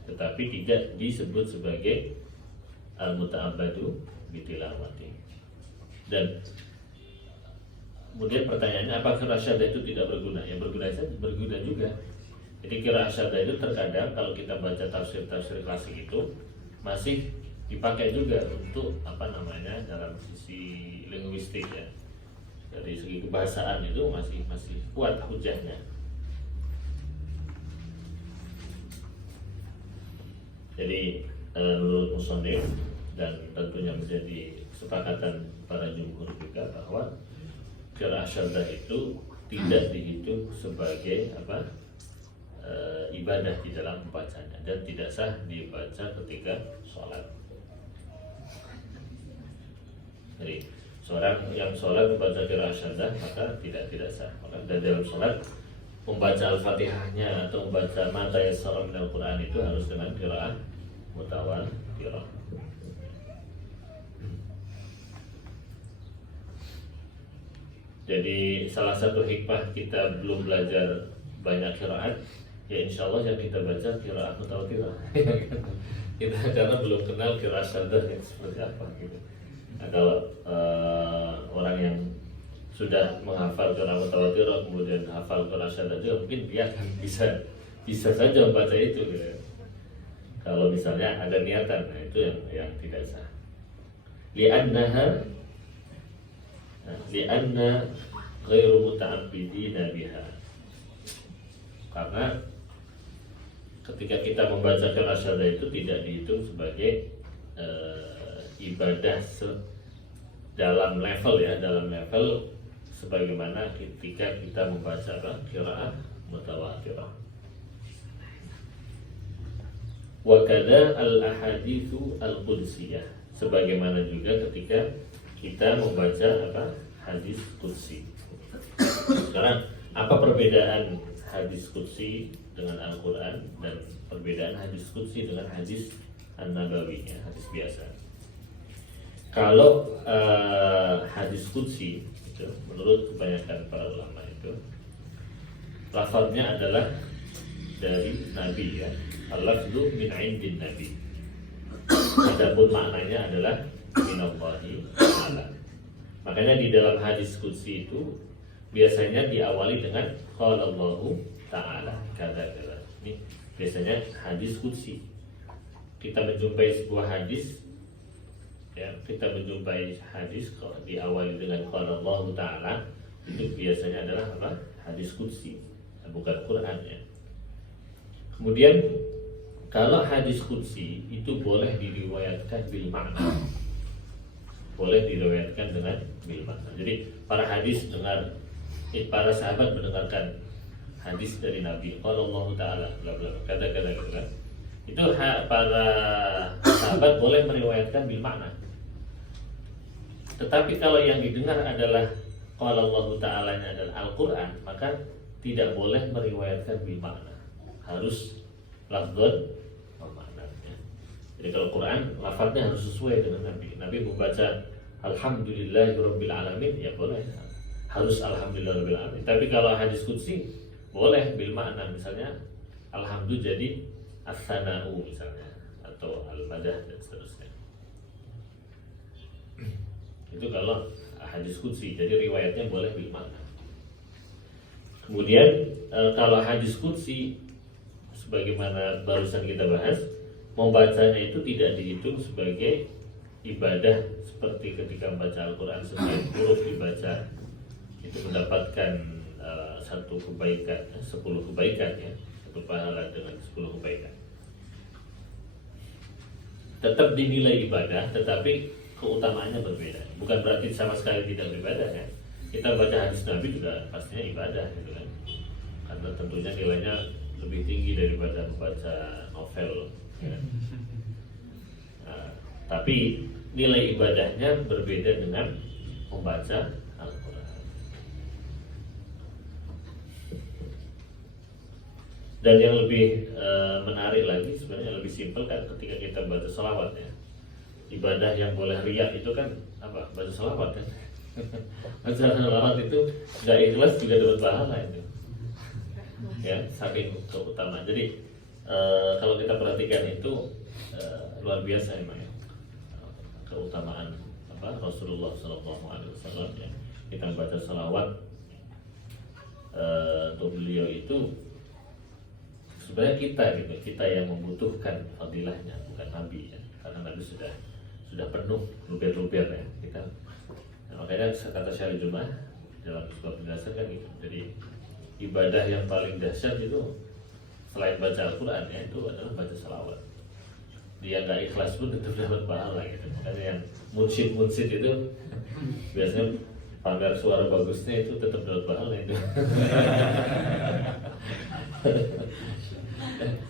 tetapi tidak disebut sebagai al-muta'abbadu bitilawati. Dan kemudian pertanyaannya, apakah qiraat syaddah itu tidak berguna? Ya berguna saja, berguna juga. Jadi qiraat syaddah itu terkadang kalau kita baca tafsir-tafsir klasik itu masih dipakai juga untuk dalam sisi linguistik ya. Dari segi kebahasaan itu masih kuat hujahnya. Jadi menurut musannif dan tentunya menjadi kesepakatan para jumhur juga bahwa qiraat syaddah itu tidak dihitung sebagai ibadah di dalam membacanya dan tidak sah dibaca ketika sholat. Jadi seorang yang sholat membaca qiraat syaddah maka tidak sah. Dan dalam sholat membaca Al-Fatihahnya atau membaca ma tayassara minal Qur'an itu harus dengan qiraat mutawatirah. Jadi salah satu hikmah kita belum belajar banyak qiraat, ya insya Allah yang kita baca qiraat mutawatirah. Kita karena belum kenal qiraat syaddah yang seperti apa gitu. Nah, kalau orang yang sudah menghafal qiraat mutawatirah kemudian hafal qiraat syaddah juga mungkin dia akan bisa saja membaca itu gitu. Kalau misalnya ada niatan, nah itu yang tidak sah. Li'anna ghairu muta'abbidina biha. Karena ketika kita membaca qiraat syaddah itu tidak dihitung sebagai ibadah dalam level sebagaimana ketika kita membaca qiraat mutawatirah. Wa kadza al-ahaditsu al-qudsiyah, sebagaimana juga ketika kita membaca hadis qudsi. Sekarang apa perbedaan hadis qudsi dengan Al-Qur'an dan perbedaan hadis qudsi dengan hadis an-nabawi, hadis biasa? Kalau hadis qudsi itu menurut kebanyakan para ulama itu lafaznya adalah dari Nabi ya. Al-lafzu min 'indin Nabi. Adapun maknanya adalah minallahi ta'ala. Makanya di dalam hadis qudsi itu biasanya diawali dengan qala Allahu ta'ala kata-kata. Ini biasanya hadis qudsi. Kita menjumpai sebuah hadis ya, kita menjumpai hadis kalau diawali dengan qala Allahu ta'ala, itu biasanya adalah hadis qudsi, bukan Quran ya. Kemudian kalau hadis qudsi itu boleh diriwayatkan bil makna. Boleh diriwayatkan dengan bil makna. Jadi para sahabat mendengarkan hadis dari Nabi, qala Allahu ta'ala bla bla kata-kata. Itu para sahabat boleh meriwayatkan bil makna. Tetapi kalau yang didengar adalah qala Allahu ta'ala-nya adalah Al-Qur'an, maka tidak boleh meriwayatkan bil makna. Harus lafzan wa maknanya. Jadi kalau Quran lafaznya harus sesuai dengan Nabi. Nabi membaca alhamdulillahirabbil alamin, ya boleh. Harus alhamdulillahirabbil alamin. Tapi kalau hadis qudsi boleh bil makna, misalnya alhamdulillah jadi as-sana'u misalnya, atau al-madah dan seterusnya. Itu kalau hadis qudsi, jadi riwayatnya boleh bil makna. Kemudian kalau hadis qudsi sebagaimana barusan kita bahas, membacanya itu tidak dihitung sebagai ibadah seperti ketika membaca Al-Quran setiap huruf dibaca itu mendapatkan satu kebaikan, 10 kebaikan ya, satu pahala dengan 10 kebaikan. Tetap dinilai ibadah, tetapi keutamaannya berbeda. Bukan berarti sama sekali tidak beribadah ya. kita baca hadis Nabi juga pastinya ibadah gitu kan, karena tentunya nilainya lebih tinggi daripada membaca novel ya. Nah, tapi nilai ibadahnya berbeda dengan membaca Al-Quran. Dan yang lebih menarik lagi sebenarnya lebih simpel kan ketika kita baca sholawat ya. Ibadah yang boleh riak itu kan apa? Baca sholawat kan. Baca sholawat itu nggak ikhlas juga dapat pahala itu. Ya, saking keutamaan. Jadi kalau kita perhatikan itu luar biasa emang ya, keutamaan apa Rasulullah SAW ya. Kita baca sholawat untuk beliau itu sebenarnya kita yang membutuhkan fadilahnya, bukan Nabi ya. Karena Nabi sudah penuh luber-luber ya kita. Nah, makanya kata Syarif Jum'ah dalam sebuah penjelasan kan gitu. Jadi ibadah yang paling dahsyat itu selain baca Al-Quran ya, itu adalah baca salawat. Dia nggak ikhlas pun tetap dapat pahala gitu. Makanya yang munsyid itu biasanya pagar suara bagusnya itu tetap dapat pahala itu.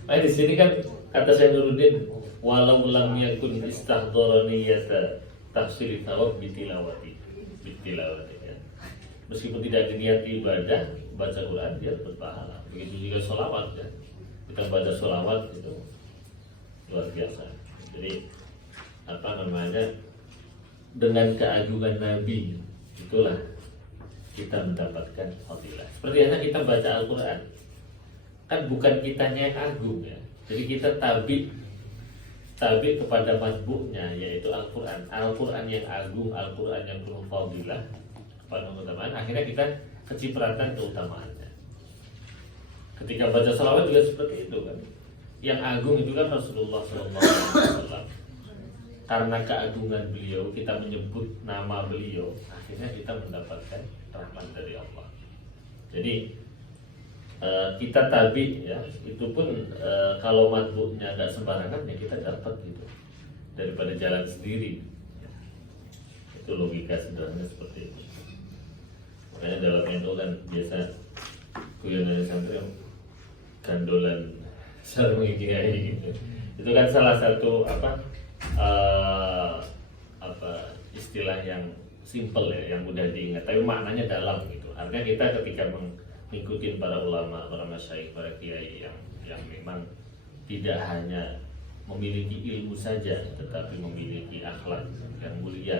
Nah di sini kan kata Syekh Nuruddin, walau lam yakun istahdharani yata tafsir thawab bitilawati ya. Meskipun tidak diniati ibadah baca Quran, dia dapat pahala. Begitu juga sholawat ya. Kita baca sholawat itu luar biasa. Jadi apa namanya, dengan keagungan Nabi itulah kita mendapatkan fadilah. Seperti yang kita baca Al-Quran, kan bukan kitanya yang agung ya. Jadi kita tabi kepada matbu'nya, yaitu Al-Quran. Al-Quran yang agung, Al-Quran yang penuh fadilah, pada keutamaan. Akhirnya kita kecipratan keutamaannya. Ketika baca salawat juga seperti itu kan. Yang agung itu kan Rasulullah SAW. Karena keagungan beliau, kita menyebut nama beliau, akhirnya kita mendapatkan rahmat dari Allah. Jadi kita tabi ya, itu pun kalau matbu'nya nggak sembarangan ya kita dapat gitu, daripada jalan sendiri ya. Itu logika sederhana seperti itu. Makanya dalam itu kan biasa guyonan santri gandolan sarung kiai gitu. Itu kan salah satu istilah yang simple ya, yang mudah diingat, tapi maknanya dalam gitu. Artinya kita ketika mengikuti para ulama, para masyayikh, para kiai yang memang tidak hanya memiliki ilmu saja, tetapi memiliki akhlak yang mulia,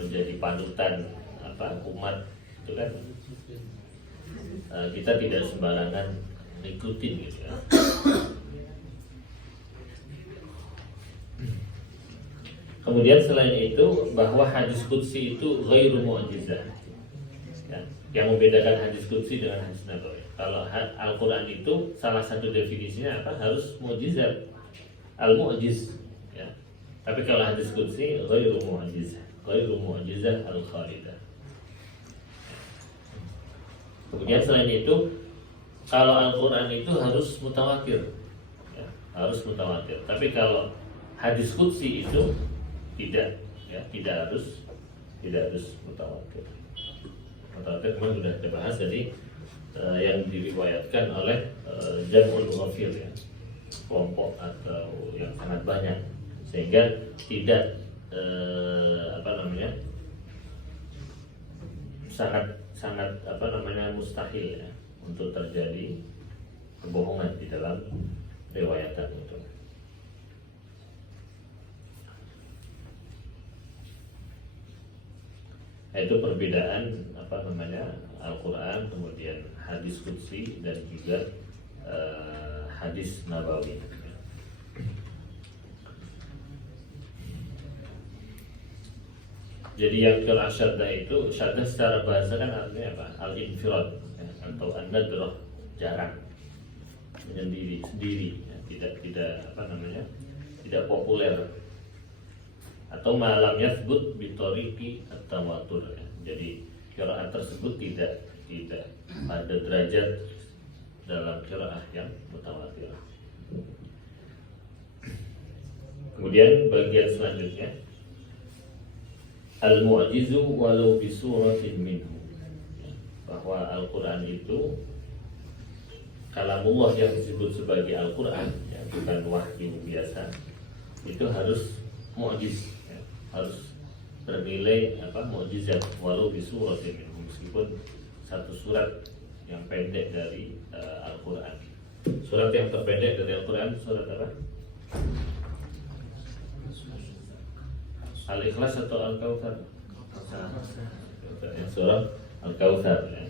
menjadi panutan umat, itu kan kita tidak sembarangan ngikutin gitu ya. Kemudian selain itu bahwa hadis qudsi itu ghairu mu'jizah ya. Yang membedakan hadis qudsi dengan hadis nabawi, kalau Al-Quran itu salah satu definisinya apa? Harus mu'jizat, al-mu'jiz ya. Tapi kalau hadis qudsi ghairu mu'jizah al-khalidah. Kemudian selain itu, kalau Al-Quran itu harus mutawatir ya, harus mutawatir. Tapi kalau hadis qudsi itu tidak harus mutawatir. Mutawatir memang sudah kita bahas, jadi yang diriwayatkan oleh jam'ul ghafir ya, kelompok atau yang sangat banyak, sehingga tidak sangat mustahil ya untuk terjadi kebohongan di dalam riwayatan itu. Itu perbedaan Al-Quran, kemudian hadis qudsi dan juga hadis nabawi. Jadi yang qira'ah syaddah itu, syaddah secara bahasa kan artinya apa? Al-infirad ya, atau an-nadrah, jarang, menyendiri, sendiri ya, tidak populer, atau malam yathbut bitoriqi at-tawatur ya. Jadi qiraah tersebut tidak ada derajat dalam qiraah yang mutawatir. Kemudian bagian selanjutnya al-mu'jizu walau bi suratin minhu, bahwa Al-Quran itu kalamullah yang disebut sebagai Al-Quran, ya, bukan wahyu biasa, itu harus mu'jiz, ya, harus bernilai mu'jizat walau bi suratin minhu, meskipun satu surat yang pendek dari Al-Quran. Surat yang terpendek dari Al-Quran surat apa? Al-Ikhlas atau Al-Kautsar? Surah Al-Kautsar, ya.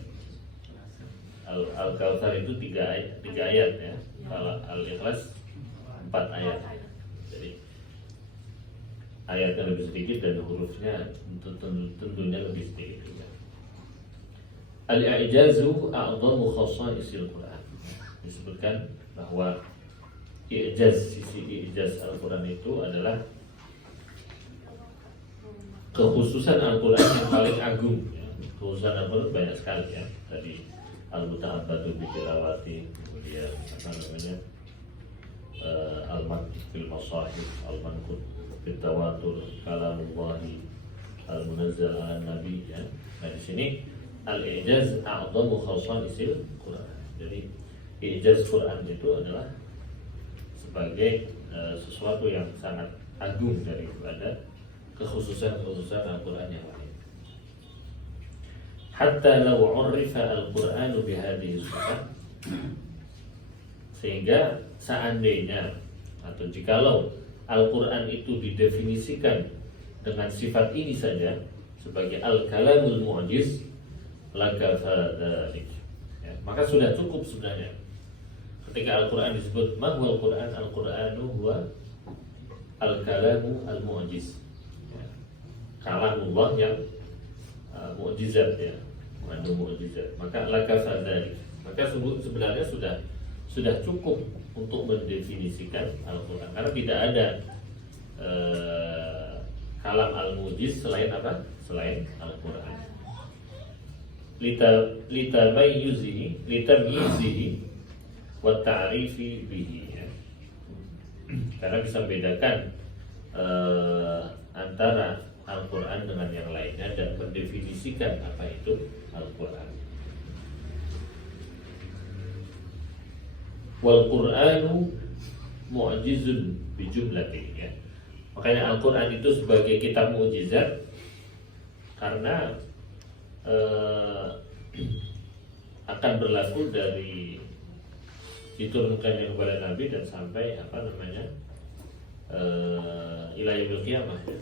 Al-Kautsar itu tiga ayat, ya. Kalau Al-Ikhlas 4 ayat. Jadi ayatnya lebih sedikit dan hurufnya tentunya lebih sedikit juga. Al-i'jazu a'dhamu khassa'isil Quran. Disebutkan bahwa sisi i'jaz Al-Quran itu adalah kekhususan Al-Quran yang paling agung, ya. Kekhususan Al-Quran banyak sekali, ya. Tadi al-muta'abbadu bi tilawati, kemudian al-manqut fil masahif, al-manqut bil tawatur, kalamullahi al-munazzal ala nabi, ya. Nah, di sini al-i'jaz a'dhamu khasa'isil Quran. Jadi i'jaz Quran itu adalah sebagai sesuatu yang sangat agung daripada kekhususan Al-Quran yang lain. Hatta law 'urrifa al-Qur'anu bihadhihi sifat, sehingga seandainya atau jikalau Al-Quran itu didefinisikan dengan sifat ini saja sebagai al-kalamul mu'jiz, lakafa dzalik, ya, maka sudah cukup sebenarnya. Ketika Al-Quran disebut mahwal Quran, Al-Quranu huwa al-kalamu al-mu'jiz, kalamullah yang mu'jizat, ya, mengandung mu'jizat. Maka lakafa dzalik, maka sebenarnya sudah cukup untuk mendefinisikan Al-Quran, karena tidak ada kalam al-mu'jiz selain apa? Selain Al-Quran. Litamyizihi wa ta'rifi bihi, ya. Karena bisa membedakan antara Al-Quran dengan yang lainnya dan mendefinisikan apa itu Al-Quran. Wal Qur'anu mu'jizun bijumlatihi, ya. Makanya Al-Quran itu sebagai kitab mukjizat karena akan berlaku dari diturunkannya kepada Nabi dan sampai ila yaumil qiyamah, ya.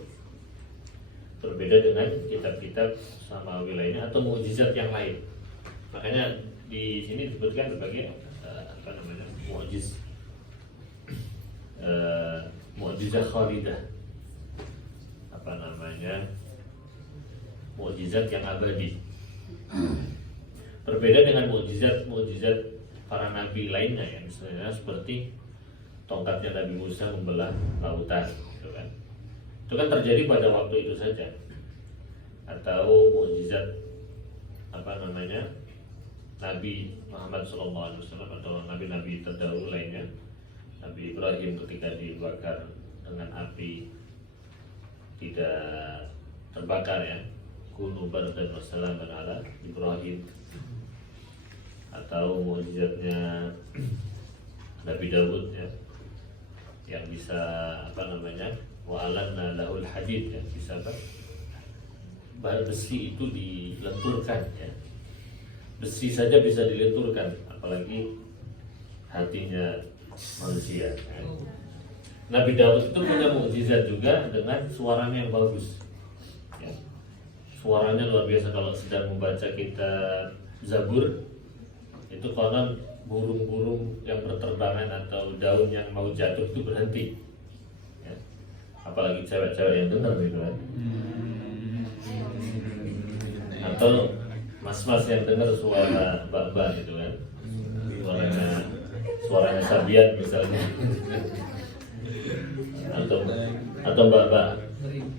Berbeda dengan kitab-kitab samawi lainnya atau mukjizat yang lain. Makanya di sini disebutkan sebagai mukjiz, mukjizat khalidah, mukjizat yang abadi. Berbeda dengan mukjizat para nabi lainnya, ya, misalnya seperti tongkatnya Nabi Musa membelah lautan, gitu kan. Itu kan terjadi pada waktu itu saja. Atau mukjizat Nabi Muhammad SAW atau nabi-nabi terdahulu lainnya, Nabi Ibrahim ketika dibakar dengan api tidak terbakar, ya, kunu bardan wassalaman ala Ibrahim. Atau mukjizatnya Nabi Daud, ya, yang bisa wa'alanna lahul hadid, ya, bisa besi itu dilenturkan, ya. Besi saja bisa dilenturkan, apalagi hatinya manusia, ya. Nabi Daud itu punya mukjizat juga dengan suaranya yang bagus, ya. Suaranya luar biasa. Kalau sedang membaca kitab Zabur, itu konon burung-burung yang berterbangan atau daun yang mau jatuh itu berhenti, ya. Apalagi cewek-cewek yang dengar, gitu kan. Atau mas-mas yang dengar suara mbak-mbak, gitu kan. Suaranya Sabian misalnya. Atau mbak-mbak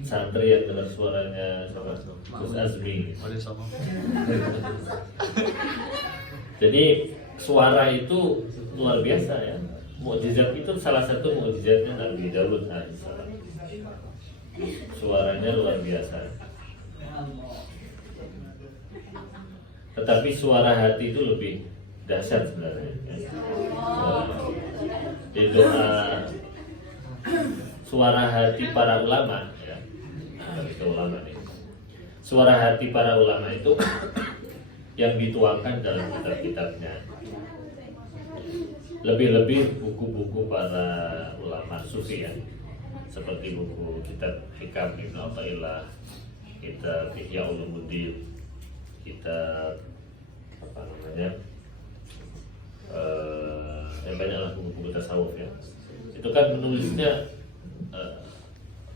santri yang dengar suaranya Gus Azmi. Jadi suara itu luar biasa, ya. Mukjizat itu salah satu mukjizatnya Nabi Daud alaihissalam. Suaranya luar biasa. Tetapi suara hati itu lebih dahsyat sebenarnya ya. Jadi doa suara hati para ulama ya, itu ulama nih. Suara hati para ulama itu yang dituangkan dalam kitab-kitabnya. Lebih-lebih buku-buku para ulama sufi ya, seperti buku kitab Hikam Ibnu Athaillah, kitab Ihya Ulumuddin, kitab apa namanya, banyaklah buku-buku tasawuf ya. Itu kan menulisnya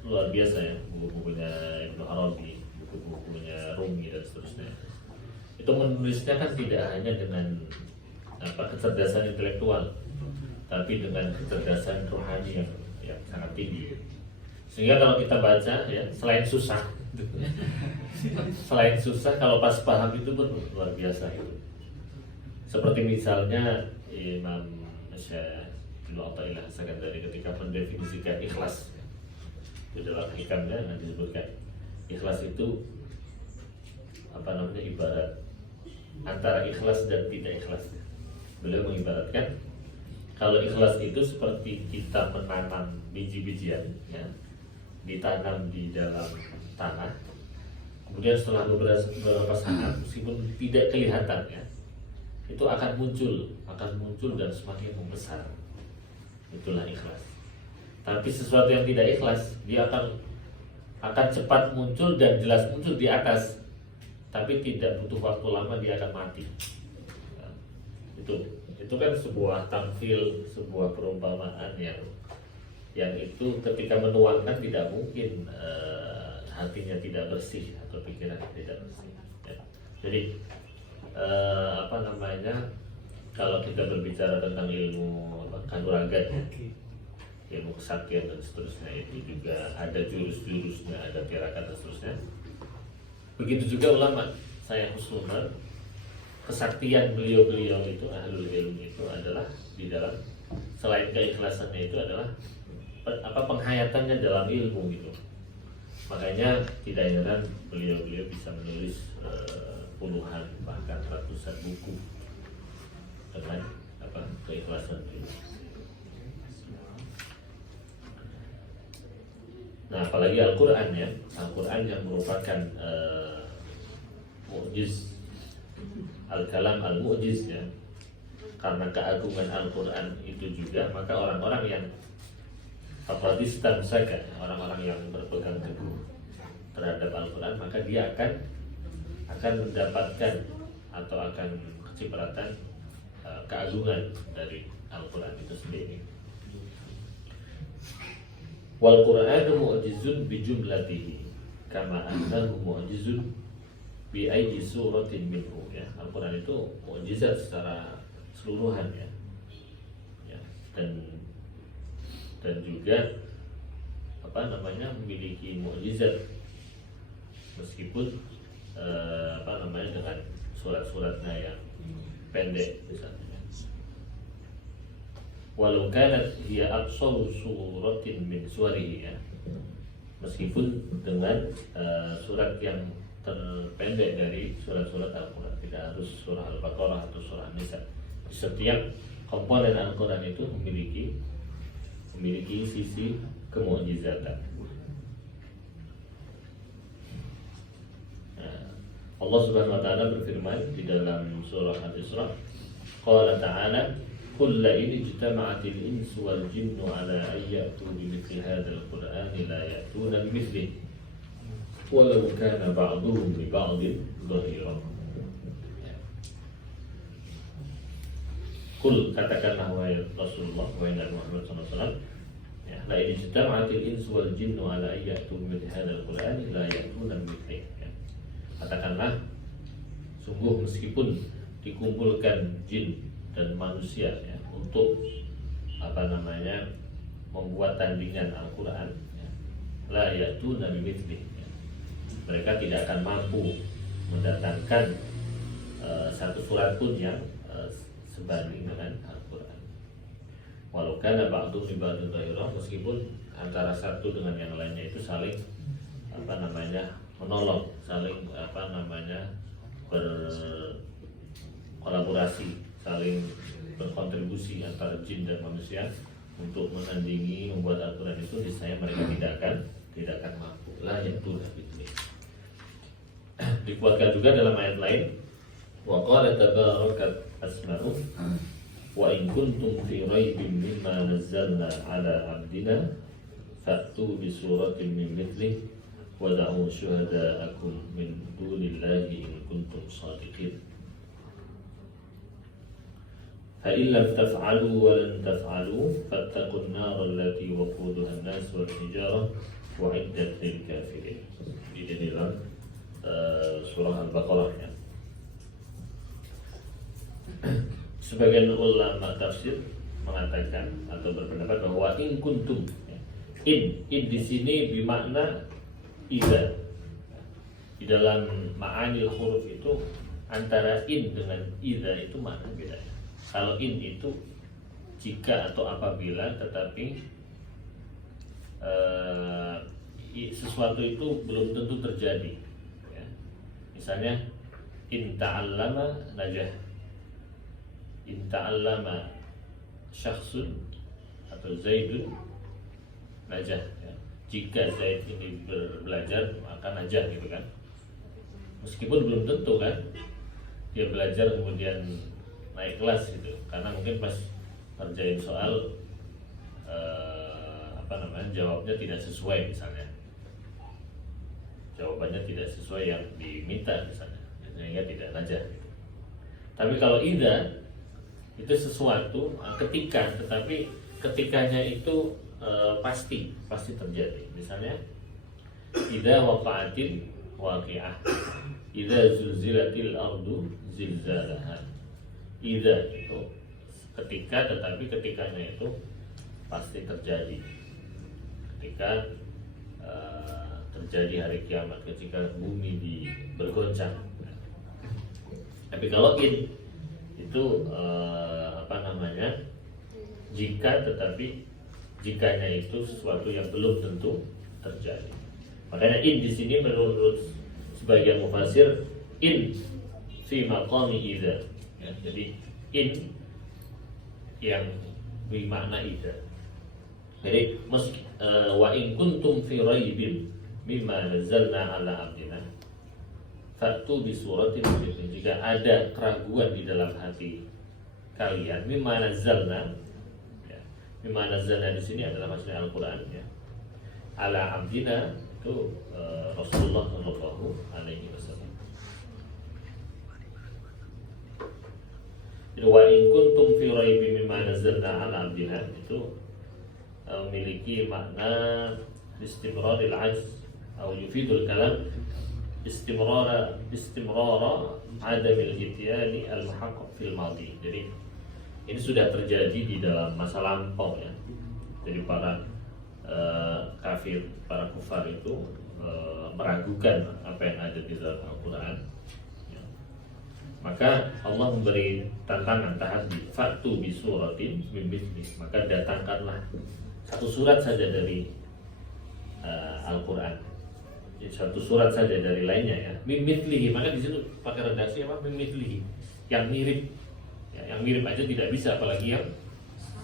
luar biasa ya, buku-bukunya Ibnu Arabi, buku-bukunya Rumi dan seterusnya. Itu menulisnya kan tidak hanya dengan kecerdasan intelektual, tapi dengan kecerdasan rohani yang sangat tinggi. Sehingga kalau kita baca ya, selain susah kalau pas paham itu pun luar biasa itu. Seperti misalnya Imam Syekh Ibnu Athaillah As-Sakandari ketika mendefinisikan ikhlas di dalam hikamnya nanti disebutkan ikhlas itu ibarat antara ikhlas dan tidak ikhlas. Beliau mengibaratkan kalau ikhlas itu seperti kita menanam biji-bijian ya, ditanam di dalam tanah, kemudian setelah beberapa saat meskipun tidak kelihatan ya, itu akan muncul dan semakin membesar. Itulah ikhlas. Tapi sesuatu yang tidak ikhlas, dia akan cepat muncul dan jelas muncul di atas, tapi tidak butuh waktu lama dia akan mati. Itu kan sebuah tamfil, sebuah perumpamaan yang itu ketika menuangkan tidak mungkin hatinya tidak bersih atau pikirannya tidak bersih ya. Jadi kalau kita berbicara tentang ilmu kanuragan ya, ilmu kesaktian dan seterusnya, itu juga ada jurus-jurusnya, ada tirakat dan seterusnya. Begitu juga ulama saya Husnul, kesaktian beliau-beliau itu, ahlul ilmi itu adalah di dalam, selain keikhlasannya itu adalah penghayatannya dalam ilmu gitu. Makanya tidak heran beliau-beliau bisa menulis puluhan bahkan ratusan buku dengan keikhlasan itu. Nah, apalagi Al-Quran ya, Al-Quran yang merupakan mu'jiz, Al-Kalam Al-Mu'jiz ya. Karena keagungan Al-Quran itu juga, maka orang-orang yang orang-orang yang berpegang teguh terhadap Al-Quran, maka dia akan mendapatkan atau akan kecipratan keagungan dari Al-Quran itu sendiri. Wal Qur'anu mu'jizun bi jumlatihi kama annahu mu'jizun bi ayyi suratin minhu ya. Al-Quran itu mukjizat secara keseluruhan ya. Dan juga memiliki mukjizat meskipun dengan surat-suratnya yang pendek misalnya. Walau kanat hiya aqsaru suratin min suwarihi ya. Meskipun dengan surat yang terpendek dari surat-surat Al-Quran, tidak harus surah Al-Baqarah atau surah An-Nisa. Setiap komponen Al-Quran itu memiliki sisi kemukjizatan. Allah Subhanahu wa taala berfirman di dalam surah Al-Isra, qala ta'ala qul la in ijtama'atil insu wal jinnu ala an ya'tu bimithli hadzal qur'ani la ya'tuna bimithlihi walau kana ba'duhum li ba'din dhahira. Qul, katakanlah wahai Rasulullah, wahai Nabi Muhammad SAW, ya, la in ijtama'atil insu wal jinnu ala an ya'tu bimithli hadzal qur'ani la ya'tuna bimithlihi. Katakanlah, sungguh meskipun dikumpulkan jin dan manusia ya, untuk membuat tandingan Al-Quran ya, la ya'tuna bimithlihi ya. Mereka tidak akan mampu mendatangkan satu surat pun yang sebanding dengan Al-Quran. Walau kana ba'dhum li ba'dhin dhahira, meskipun antara satu dengan yang lainnya itu saling menolong, saling berkolaborasi, saling berkontribusi antara jin dan manusia untuk menandingi membuat aturan itu. Niscaya mereka tidak akan mampu. La yaqtuna gitu. Dikuatkan juga dalam ayat lain, wa qala tabarakat asma'u wa in kuntum fi raibin mimma nazzalna ala abdina fa'tu bi suratin min mithlihi wada'u syuhada'akum min dunillahi in kuntum shadiqin. Fa in lam taf'alu wa lan taf'alu fattaqun nar allati waquduha an-nas wal hijarah u'iddat lil kafirin. Ini dalam surah Al-Baqarah ya. Sebagian ulama tafsir mengatakan atau berpendapat bahwa in kuntum, in di sini bermakna idza. Di dalam ma'anil huruf itu antara in dengan idza itu makna beda. Kalau in itu jika atau apabila, tetapi sesuatu itu belum tentu terjadi ya. Misalnya in ta'allama najah, in ta'allama syakhsun atau Zaidun najah ya. Jika Zaid ini belajar maka najah gitu kan. Meskipun belum tentu kan dia belajar kemudian naik kelas gitu, karena mungkin pas ngerjain soal jawabnya tidak sesuai, misalnya jawabannya tidak sesuai yang diminta misalnya, sehingga tidak najah gitu. Tapi kalau idza itu sesuatu ketika, tetapi ketikanya itu pasti terjadi. Misalnya idza waqa'atil waqi'ah, idza zulzilatil ardu zilzalaha. Idza itu ketika, tetapi ketikanya itu pasti terjadi. Ketika terjadi hari kiamat, ketika bumi bergoncang. Tapi kalau in itu jika, tetapi jikanya itu sesuatu yang belum tentu terjadi. Makanya in di sini menurut sebagian mufassir in fi maqami idza ya, jadi in yang bermakna idza. Jadi wa in kuntum fi raibin mimma nazzalna ala abdina fa'tu bi suratin mithlihi. Jika ada keraguan di dalam hati kalian, mimma nazzalna ya, mimma nazzalna di sini adalah maksudnya Al-Qur'an ya. Ala abdina itu Rasulullah sallallahu alaihi wasallam. Wa in kuntum fi raibin mimma nazzalna ala abdina itu memiliki makna istimraril ajz atau yufidul kalam istimrara adamil ityani al-muhaqqaq fil madi. Jadi ini sudah terjadi di dalam masa lampau ya. Jadi para kafir, para kufar itu meragukan apa yang ada di dalam Al-Quran ya. Maka Allah memberi tantangan, tahaddi, fa'tu bi suratin min mithlihi, maka datangkanlah satu surat saja dari Al-Quran, satu surat saja dari lainnya ya. Min mithlihi, maka di situ pakai redaksi apa? Min mithlihi, yang mirip ya, yang mirip aja tidak bisa, apalagi yang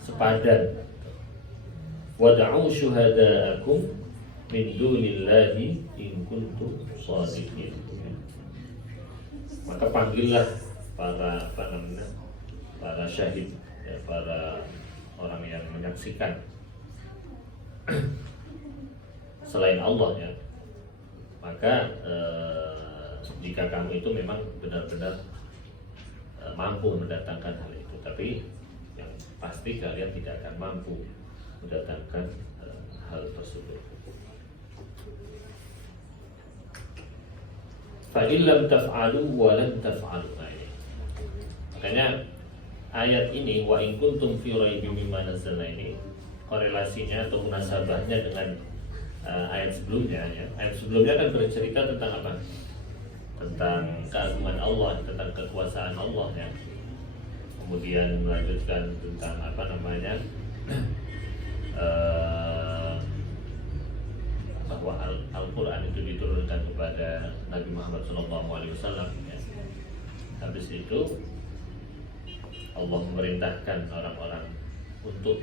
sepadan. Wada'u syuhada'akum min dunillahi in kuntum shadiqin. Maka panggillah para para syahid ya, para orang yang menyaksikan selain Allah ya. Maka jika kamu itu memang benar-benar mampu mendatangkan hal itu, tapi yang pasti kalian tidak akan mampu mendatangkan hal tersebut. Fa in lam taf'alu wa lam taf'alu. Makanya ayat ini wa in kuntum fi raibin mimma nazzalna ini korelasinya atau munasabahnya dengan ayat sebelumnya ya. Ayat sebelumnya kan bercerita tentang apa? Tentang keagungan Allah, tentang kekuasaan Allah ya. Kemudian melanjutkan tentang bahwa Al-Quran itu diturunkan kepada Nabi Muhammad SAW, ya. Habis itu Allah memerintahkan orang-orang untuk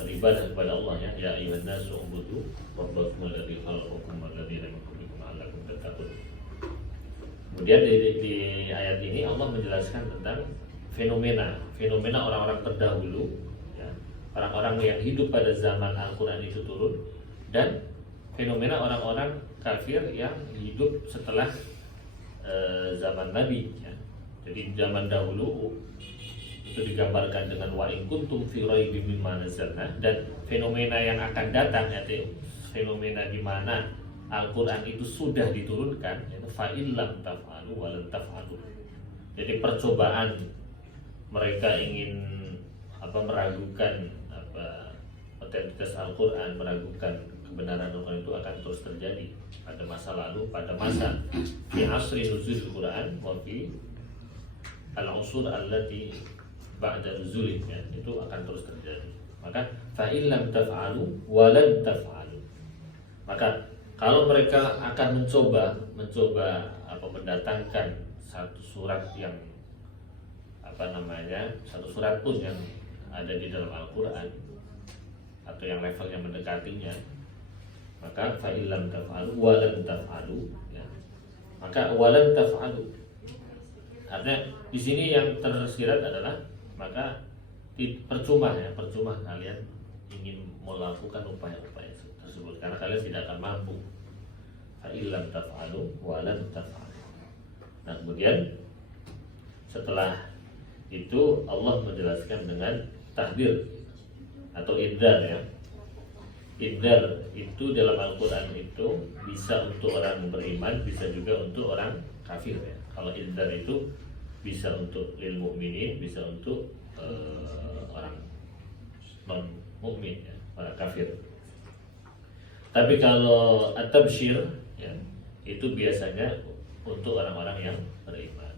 beribadah kepada Allah, ya. Ya ayyuhan nasu ubudu rabbakum alladzi khalaqakum walladzina min qablikum la'allakum tattaqun. Kemudian di ayat ini Allah menjelaskan tentang fenomena orang-orang terdahulu, ya. Orang-orang yang hidup pada zaman Al-Quran itu turun, dan fenomena orang-orang kafir yang hidup setelah zaman Nabi, ya. Jadi zaman dahulu itu digambarkan dengan wa in kuntum fi raibin mimma nazzalna, dan fenomena yang akan datang, yaitu fenomena di mana Al-Quran itu sudah diturunkan, yaitu fa illam taf'alu wa lan taf'alu. Jadi percobaan mereka ingin meragukan otentitas Al-Quran, meragukan kebenaran Al-Quran itu akan terus terjadi pada masa lalu, pada masa fi asri nuzul Al-Quran wa fi al-usur allati ba'da nuzulih, ya, itu akan terus terjadi. Maka fa illam taf'alu wa lan taf'alu. Maka kalau mereka akan mencoba mendatangkan satu surat yang satu surat pun yang ada di dalam Al-Quran atau yang levelnya mendekatinya, maka fa illam taf'alu wa lan taf'alu, ya. Maka wa lan taf'alu artinya di sini yang tersirat adalah maka percuma kalian ingin melakukan upaya-upaya tersebut karena kalian tidak akan mampu. Fa illam taf'alu wa lan taf'alu. Nah, kemudian setelah itu Allah menjelaskan dengan tahdir atau idhar, ya. Idhar itu dalam Al-Quran itu bisa untuk orang beriman, bisa juga untuk orang kafir, ya. Kalau idhar itu bisa untuk lil mu'minin, bisa untuk orang non mukmin, ya, orang kafir. Tapi kalau at-tabsyir, ya, itu biasanya untuk orang-orang yang beriman.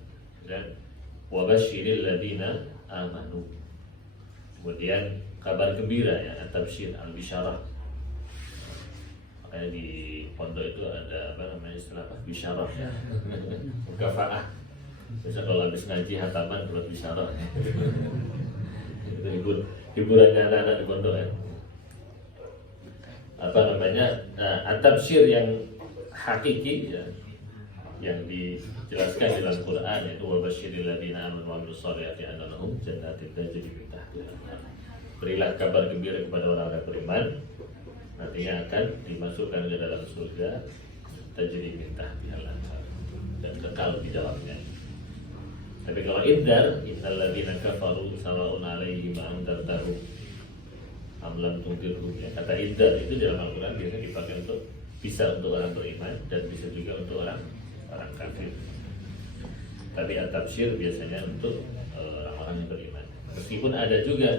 Dan wa basyiril ladina amanu. Kemudian kabar gembira, ya, at-tabsyir, al-bisyarah. Makanya di pondok itu ada istilah bisyarah, mukafaah. Bisa kalau habis ngaji hataman buat bisyarah. Itu hiburannya anak-anak di pondok, ya. At-tabsyir yang hakiki, ya, yang dijelaskan dalam Quran, yaitu wa basyiril ladzina amanu wa amilus shalihati anna lahum jannatin tajri min tahtiha al-anhar. Berilah kabar gembira kepada orang-orang beriman, nantinya akan dimasukkan ke dalam surga tajri min tahtiha al-anhar, dan kekal di dalamnya. Tapi kalau idhar, innal ladzina kafaru sawa'un 'alaihim anzartahum am lam tunzirhum, ya. Kata idhar itu dalam Al-Quran biasanya dipakai bisa untuk orang beriman dan bisa juga untuk orang kafir. Tapi at-tabsyir biasanya untuk orang-orang yang beriman. Meskipun ada juga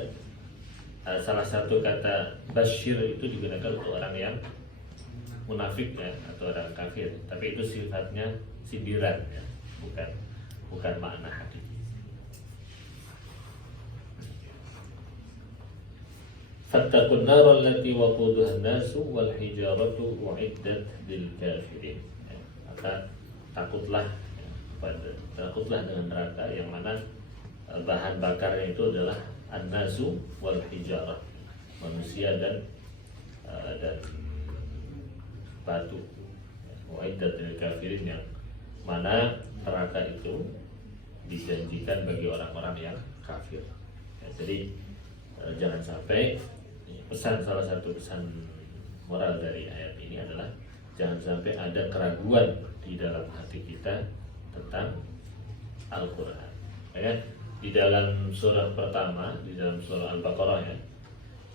salah satu kata basyir itu digunakan untuk orang yang munafik, ya, atau orang kafir. Tapi itu sifatnya sindiran, ya, bukan makna hakiki. Fattaqun nar allati waquduha an-nasu wal hijaratu uiddat lil kafirin. Maka takutlah dengan neraka yang mana bahan bakarnya itu adalah an-nasu wal hijarah, manusia dan batu. Uiddat lil kafirin, yang mana neraka itu dijanjikan bagi orang-orang yang kafir, ya. Jadi jangan sampai, salah satu pesan moral dari ayat ini adalah jangan sampai ada keraguan di dalam hati kita tentang Al-Quran, ya. Di dalam surah pertama, di dalam surah Al-Baqarah, ya,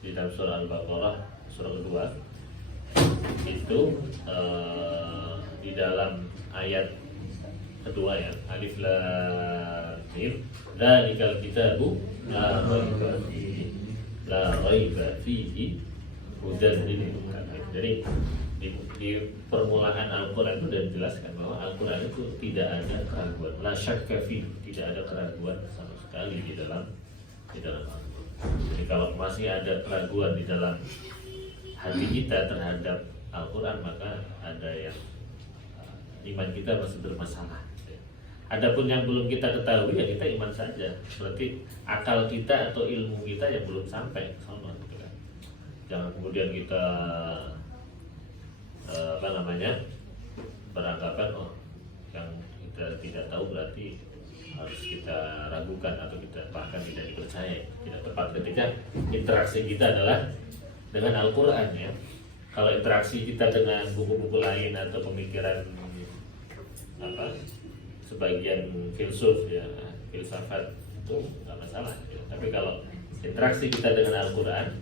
di dalam surah Al-Baqarah surah kedua itu di dalam ayat kedua, ya, alif lam mim dzalikal kitabu la raiba fihi hudan lil muttaqin. Jadi di permulaan Al-Quran itu sudah dijelaskan bahwa Al-Quran itu tidak ada keraguan, la syakka fi, tidak ada keraguan sama sekali di dalam Al-Quran. Jadi kalau masih ada keraguan di dalam hati kita terhadap Al-Quran, maka ada yang iman kita masih bermasalah. Adapun yang belum kita ketahui ya kita iman saja. Berarti akal kita atau ilmu kita yang belum sampai sama, gitu kan. Jangan kemudian kita beranggapan oh yang kita tidak tahu berarti harus kita ragukan atau kita bahkan tidak dipercaya. Tidak tepat ketika interaksi kita adalah dengan Al-Quran ya. Kalau interaksi kita dengan buku-buku lain atau pemikiran sebagian filsuf ya, filsafat itu nggak masalah ya. Tapi kalau interaksi kita dengan Al-Quran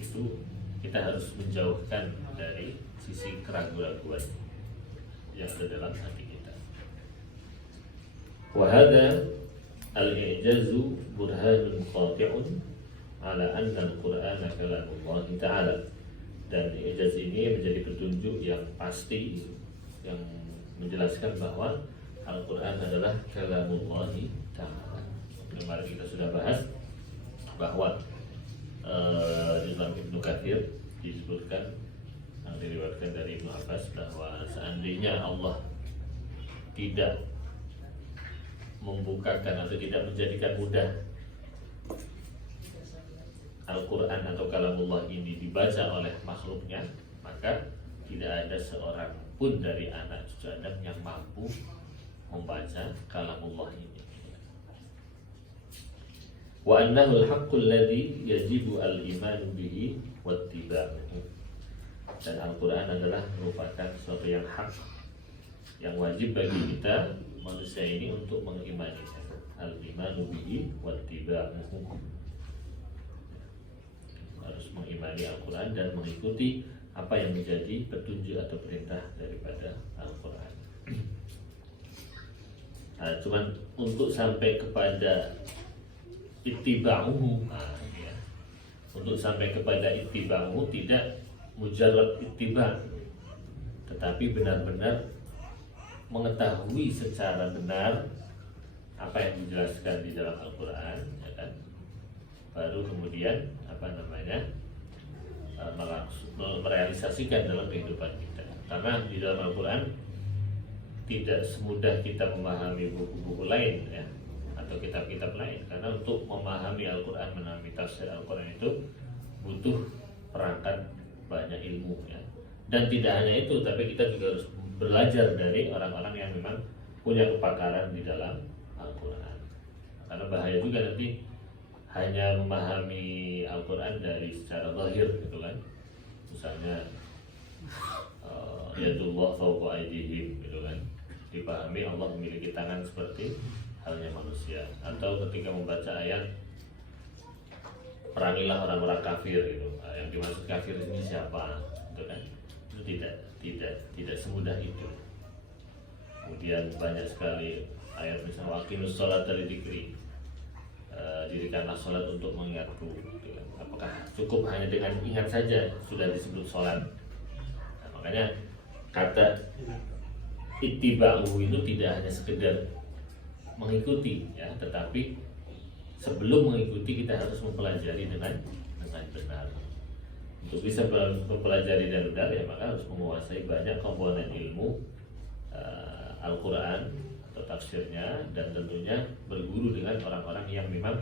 itu kita harus menjauhkan dari sisi keraguan-raguan yang ada dalam hati kita. Wa hadza al-i'jazu burhanun qati'un ala anna al-Qur'ana kalamullah ta'ala. Dan i'jaz ini menjadi petunjuk yang pasti yang menjelaskan bahwa Al-Quran adalah kalamullah ta'ala. Kemarin kita sudah bahas bahwa di dalam Ibnu Katsir disebutkan yang diriwayatkan dari Ibnu Abbas bahwa seandainya Allah tidak membukakan atau tidak menjadikan mudah Al-Quran atau kalamullah ini dibaca oleh makhluknya, maka tidak ada seorang pun dari anak cucu Adam yang mampu membaca kalamullah ini. Wa annahu al-haqqul ladzi yajibu al-imanu bihi wattiba'uhu. Dan Al-Quran adalah merupakan sesuatu yang hak, yang wajib bagi kita manusia ini untuk mengimaninya. Al-imanu bihi wattiba'uhu, harus mengimani Al-Quran dan mengikuti apa yang menjadi petunjuk atau perintah daripada Al-Quran. Nah, cuman untuk sampai kepada ittiba'uhu, ya. Untuk sampai kepada ittiba'uhu tidak mujarrad ittiba', tetapi benar-benar mengetahui secara benar apa yang dijelaskan di dalam Al-Quran, ya kan? Baru kemudian merealisasikan dalam kehidupan kita. Karena di dalam Al-Quran tidak semudah kita memahami buku-buku lain ya, atau kitab-kitab lain. Karena untuk memahami Al-Quran, memahami tafsir Al-Quran itu butuh perangkat banyak ilmu ya. Dan tidak hanya itu, tapi kita juga harus belajar dari orang-orang yang memang punya kepakaran di dalam Al-Quran. Karena bahaya juga nanti hanya memahami Al-Quran dari secara zahir gitu kan. Misalnya yadullah fawqa aydihim gitu kan. Dipahami Allah memiliki tangan seperti halnya manusia. Atau ketika membaca ayat perangilah orang-orang kafir gitu. Yang dimaksud kafir ini siapa gitu kan. Itu tidak semudah itu. Kemudian banyak sekali ayat misalnya waqimus sholata lidzikri, dirikanlah sholat untuk mengingatku. Apakah cukup hanya dengan ingat saja sudah disebut sholat? Nah, makanya kata ittiba'u itu tidak hanya sekedar mengikuti ya, tetapi sebelum mengikuti kita harus mempelajari dengan benar. Untuk bisa mempelajari dengan benar ya maka harus menguasai banyak komponen ilmu Al-Quran atau tafsirnya, dan tentunya berguru dengan orang-orang yang memang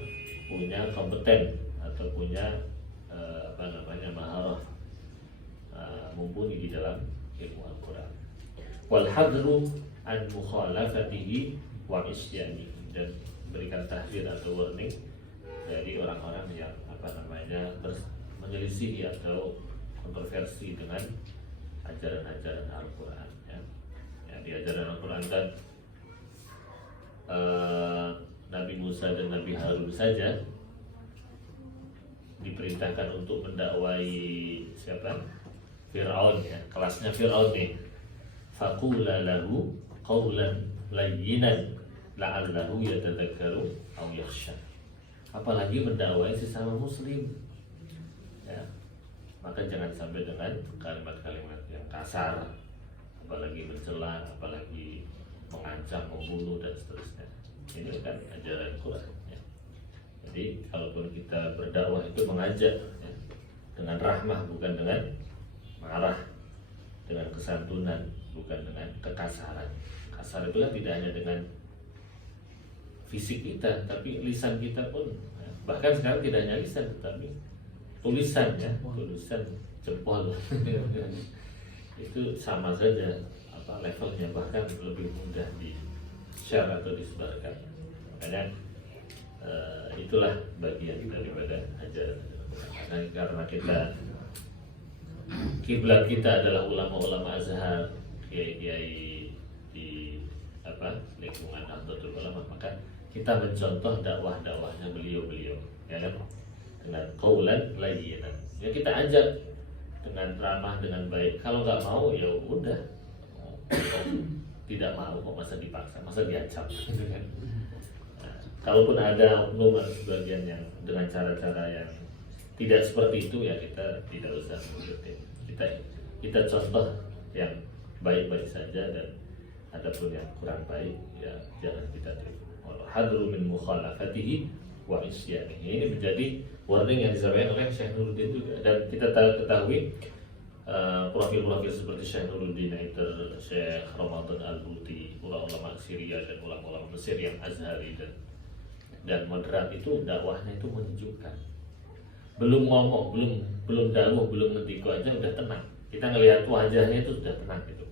punya kompeten atau punya maharah mumpuni di dalam ilmu Al-Quran. Wal hadru an mukhalafatihi wa isyani, dan berikan tahdir atau warning dari orang-orang yang menyelisihi atau kontroversi dengan ajaran-ajaran Al-Quran ya. Di ajaran Al-Quran kan Nabi Musa dan Nabi Harun saja diperintahkan untuk mendakwai siapa? Fir'aun ya, kelasnya Fir'aun nih. Faqula lahu qawlan layyinan la'allahu yatadzakkaru aw yakhsha. Apalagi mendakwai sesama muslim ya, maka jangan sampai dengan kalimat-kalimat yang kasar, apalagi mencela, apalagi mengancam, membunuh dan seterusnya. Ini kan ajaran Quran ya. Jadi kalaupun kita berdakwah itu mengajak ya, dengan rahmah, bukan dengan marah, dengan kesantunan, bukan dengan kekasaran. Kasar itu kan tidak hanya dengan fisik kita, tapi lisan kita pun, bahkan sekarang tidak hanya lisan, tetapi tulisan ya, tulisan jempol itu sama saja levelnya, bahkan lebih mudah di share atau disebarkan. Makanya itulah bagian daripada ajaran. Karena kita kiblat kita adalah ulama-ulama Azhar, kiai-kiai di lingkungan Nahdlatul Ulama, maka kita mencontoh dakwahnya beliau-beliau, ya kan? Dengan qaulan layyinan. Ya kita ajak dengan ramah, dengan baik. Kalau nggak mau ya udah, tidak mau kok, masa dipaksa, masa diancam, gitu kan? Nah, kalaupun ada oknum atau sebagian yang dengan cara-cara yang tidak seperti itu, ya kita tidak usah mengikuti. Kita contoh yang baik-baik saja, dan adapun yang kurang baik ya jangan kita tiru. Hadru min mukhalafatihi wa isyanihi. Ini menjadi warning yang disampaikan oleh Syekh Nuruddin juga. Dan kita ketahui profil-profil seperti Syekh Nuruddin Naiter, Syekh Ramadan Al-Buti, ulama-ulama Syria dan ulama-ulama Mesir yang Azhari dan moderat, itu dakwahnya itu menunjukkan. Belum ngomong, belum dakwah, belum ngetiku aja udah tenang. Kita ngelihat wajahnya itu sudah tenang gitu,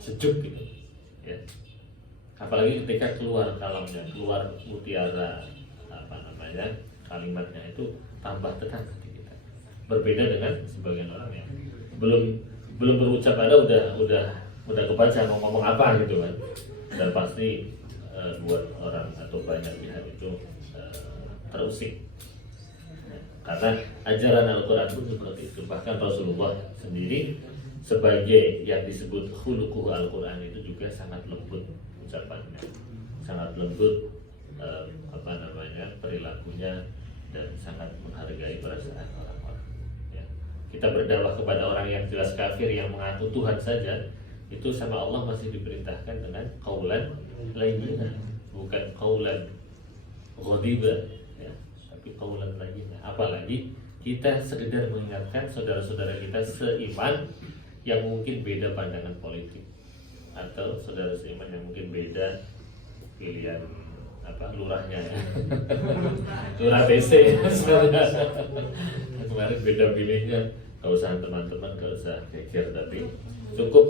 sejuk gitu, ya. Apalagi ketika keluar kalamnya, keluar mutiara kalimatnya, itu tambah tenang hati kita. Berbeda dengan sebagian orang yang belum berucap ada udah kebaca mau ngomong apa gitu kan. Dan pasti buat orang atau banyak pihak itu terusik. Karena ajaran Al-Quran pun seperti itu. Bahkan Rasulullah sendiri sebagai yang disebut khuluquh Al-Quran itu juga sangat lembut ucapannya, sangat lembut perilakunya, dan sangat menghargai perasaan orang-orang, ya. Kita berdakwah kepada orang yang jelas kafir, yang mengaku Tuhan saja, itu sama Allah masih diperintahkan dengan qaulan layyinan, bukan qaulan ghadiban, ya, tapi qaulan layyinan. Apalagi kita sekedar mengingatkan saudara-saudara kita seiman yang mungkin beda pandangan politik, atau saudara seiman yang mungkin beda pilihan lurahnya, ya. Lurah TC kemarin beda pilihnya. Gak usah teman-teman, gak usah geger, tapi cukup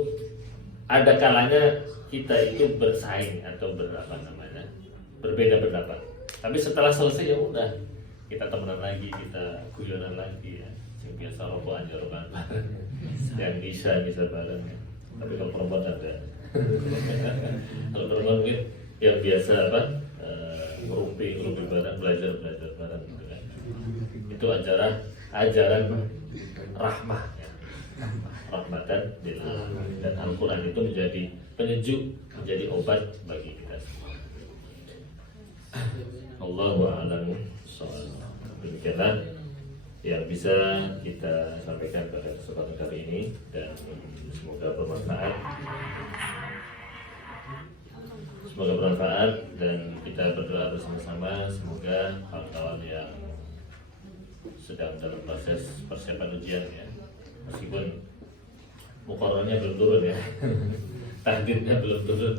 ada kalanya kita itu bersaing atau berbeda pendapat. Tapi setelah selesai ya udah, kita temenan lagi, kita guyonan lagi, ya. Yang biasa rokokan bareng, yang bisa bareng, ya. Tapi kalau perempuan ada kalau perempuan mungkin yang biasa ngerumpi bareng, belajar bareng gitu kan. Itu ajaran rahmah, ya. Rahmatan lil alamin. Dan Al-Quran itu menjadi penyejuk, menjadi obat bagi kita semua. Allahu a'lam bishawab. Demikianlah yang bisa kita sampaikan pada kesempatan kali ini, dan semoga bermanfaat. Dan kita berdoa bersama-sama semoga kawan-kawan yang sedang dalam proses persiapan ujian, ya, meskipun muqarrarnya belum turun, ya, takdirnya belum turun,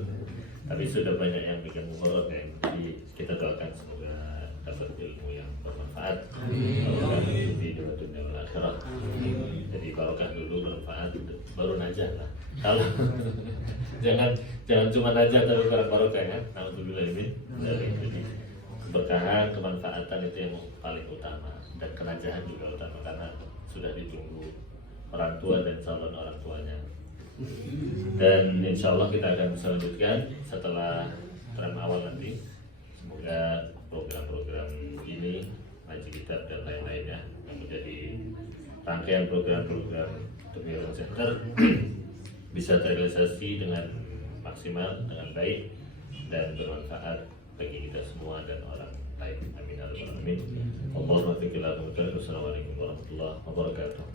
tapi sudah banyak yang bikin muqarrar, ya. Jadi kita doakan semoga dapat ilmu yang bermanfaat, barokah di dunia wal akhirah. Jadi barokah dulu, bermanfaat, baru najah lah. Kalau jangan cuma najah tapi kurang barokah, ya. Alhamdulillah ini dari keberkahan, kemanfaatan itu yang paling utama, dan kenajahan juga utama, karena sudah ditunggu orang tua dan calon orang tuanya. Dan insya Allah kita akan bisa lanjutkan setelah tren awal nanti. Semoga program-program ini, ngaji kitab dan lain-lainnya, yang menjadi rangkaian program-program Tumiron Center bisa terrealisasi dengan maksimal, dengan baik, dan bermanfaat bagi kita semua dan orang lain. Amin. Assalamualaikum warahmatullahi wabarakatuh.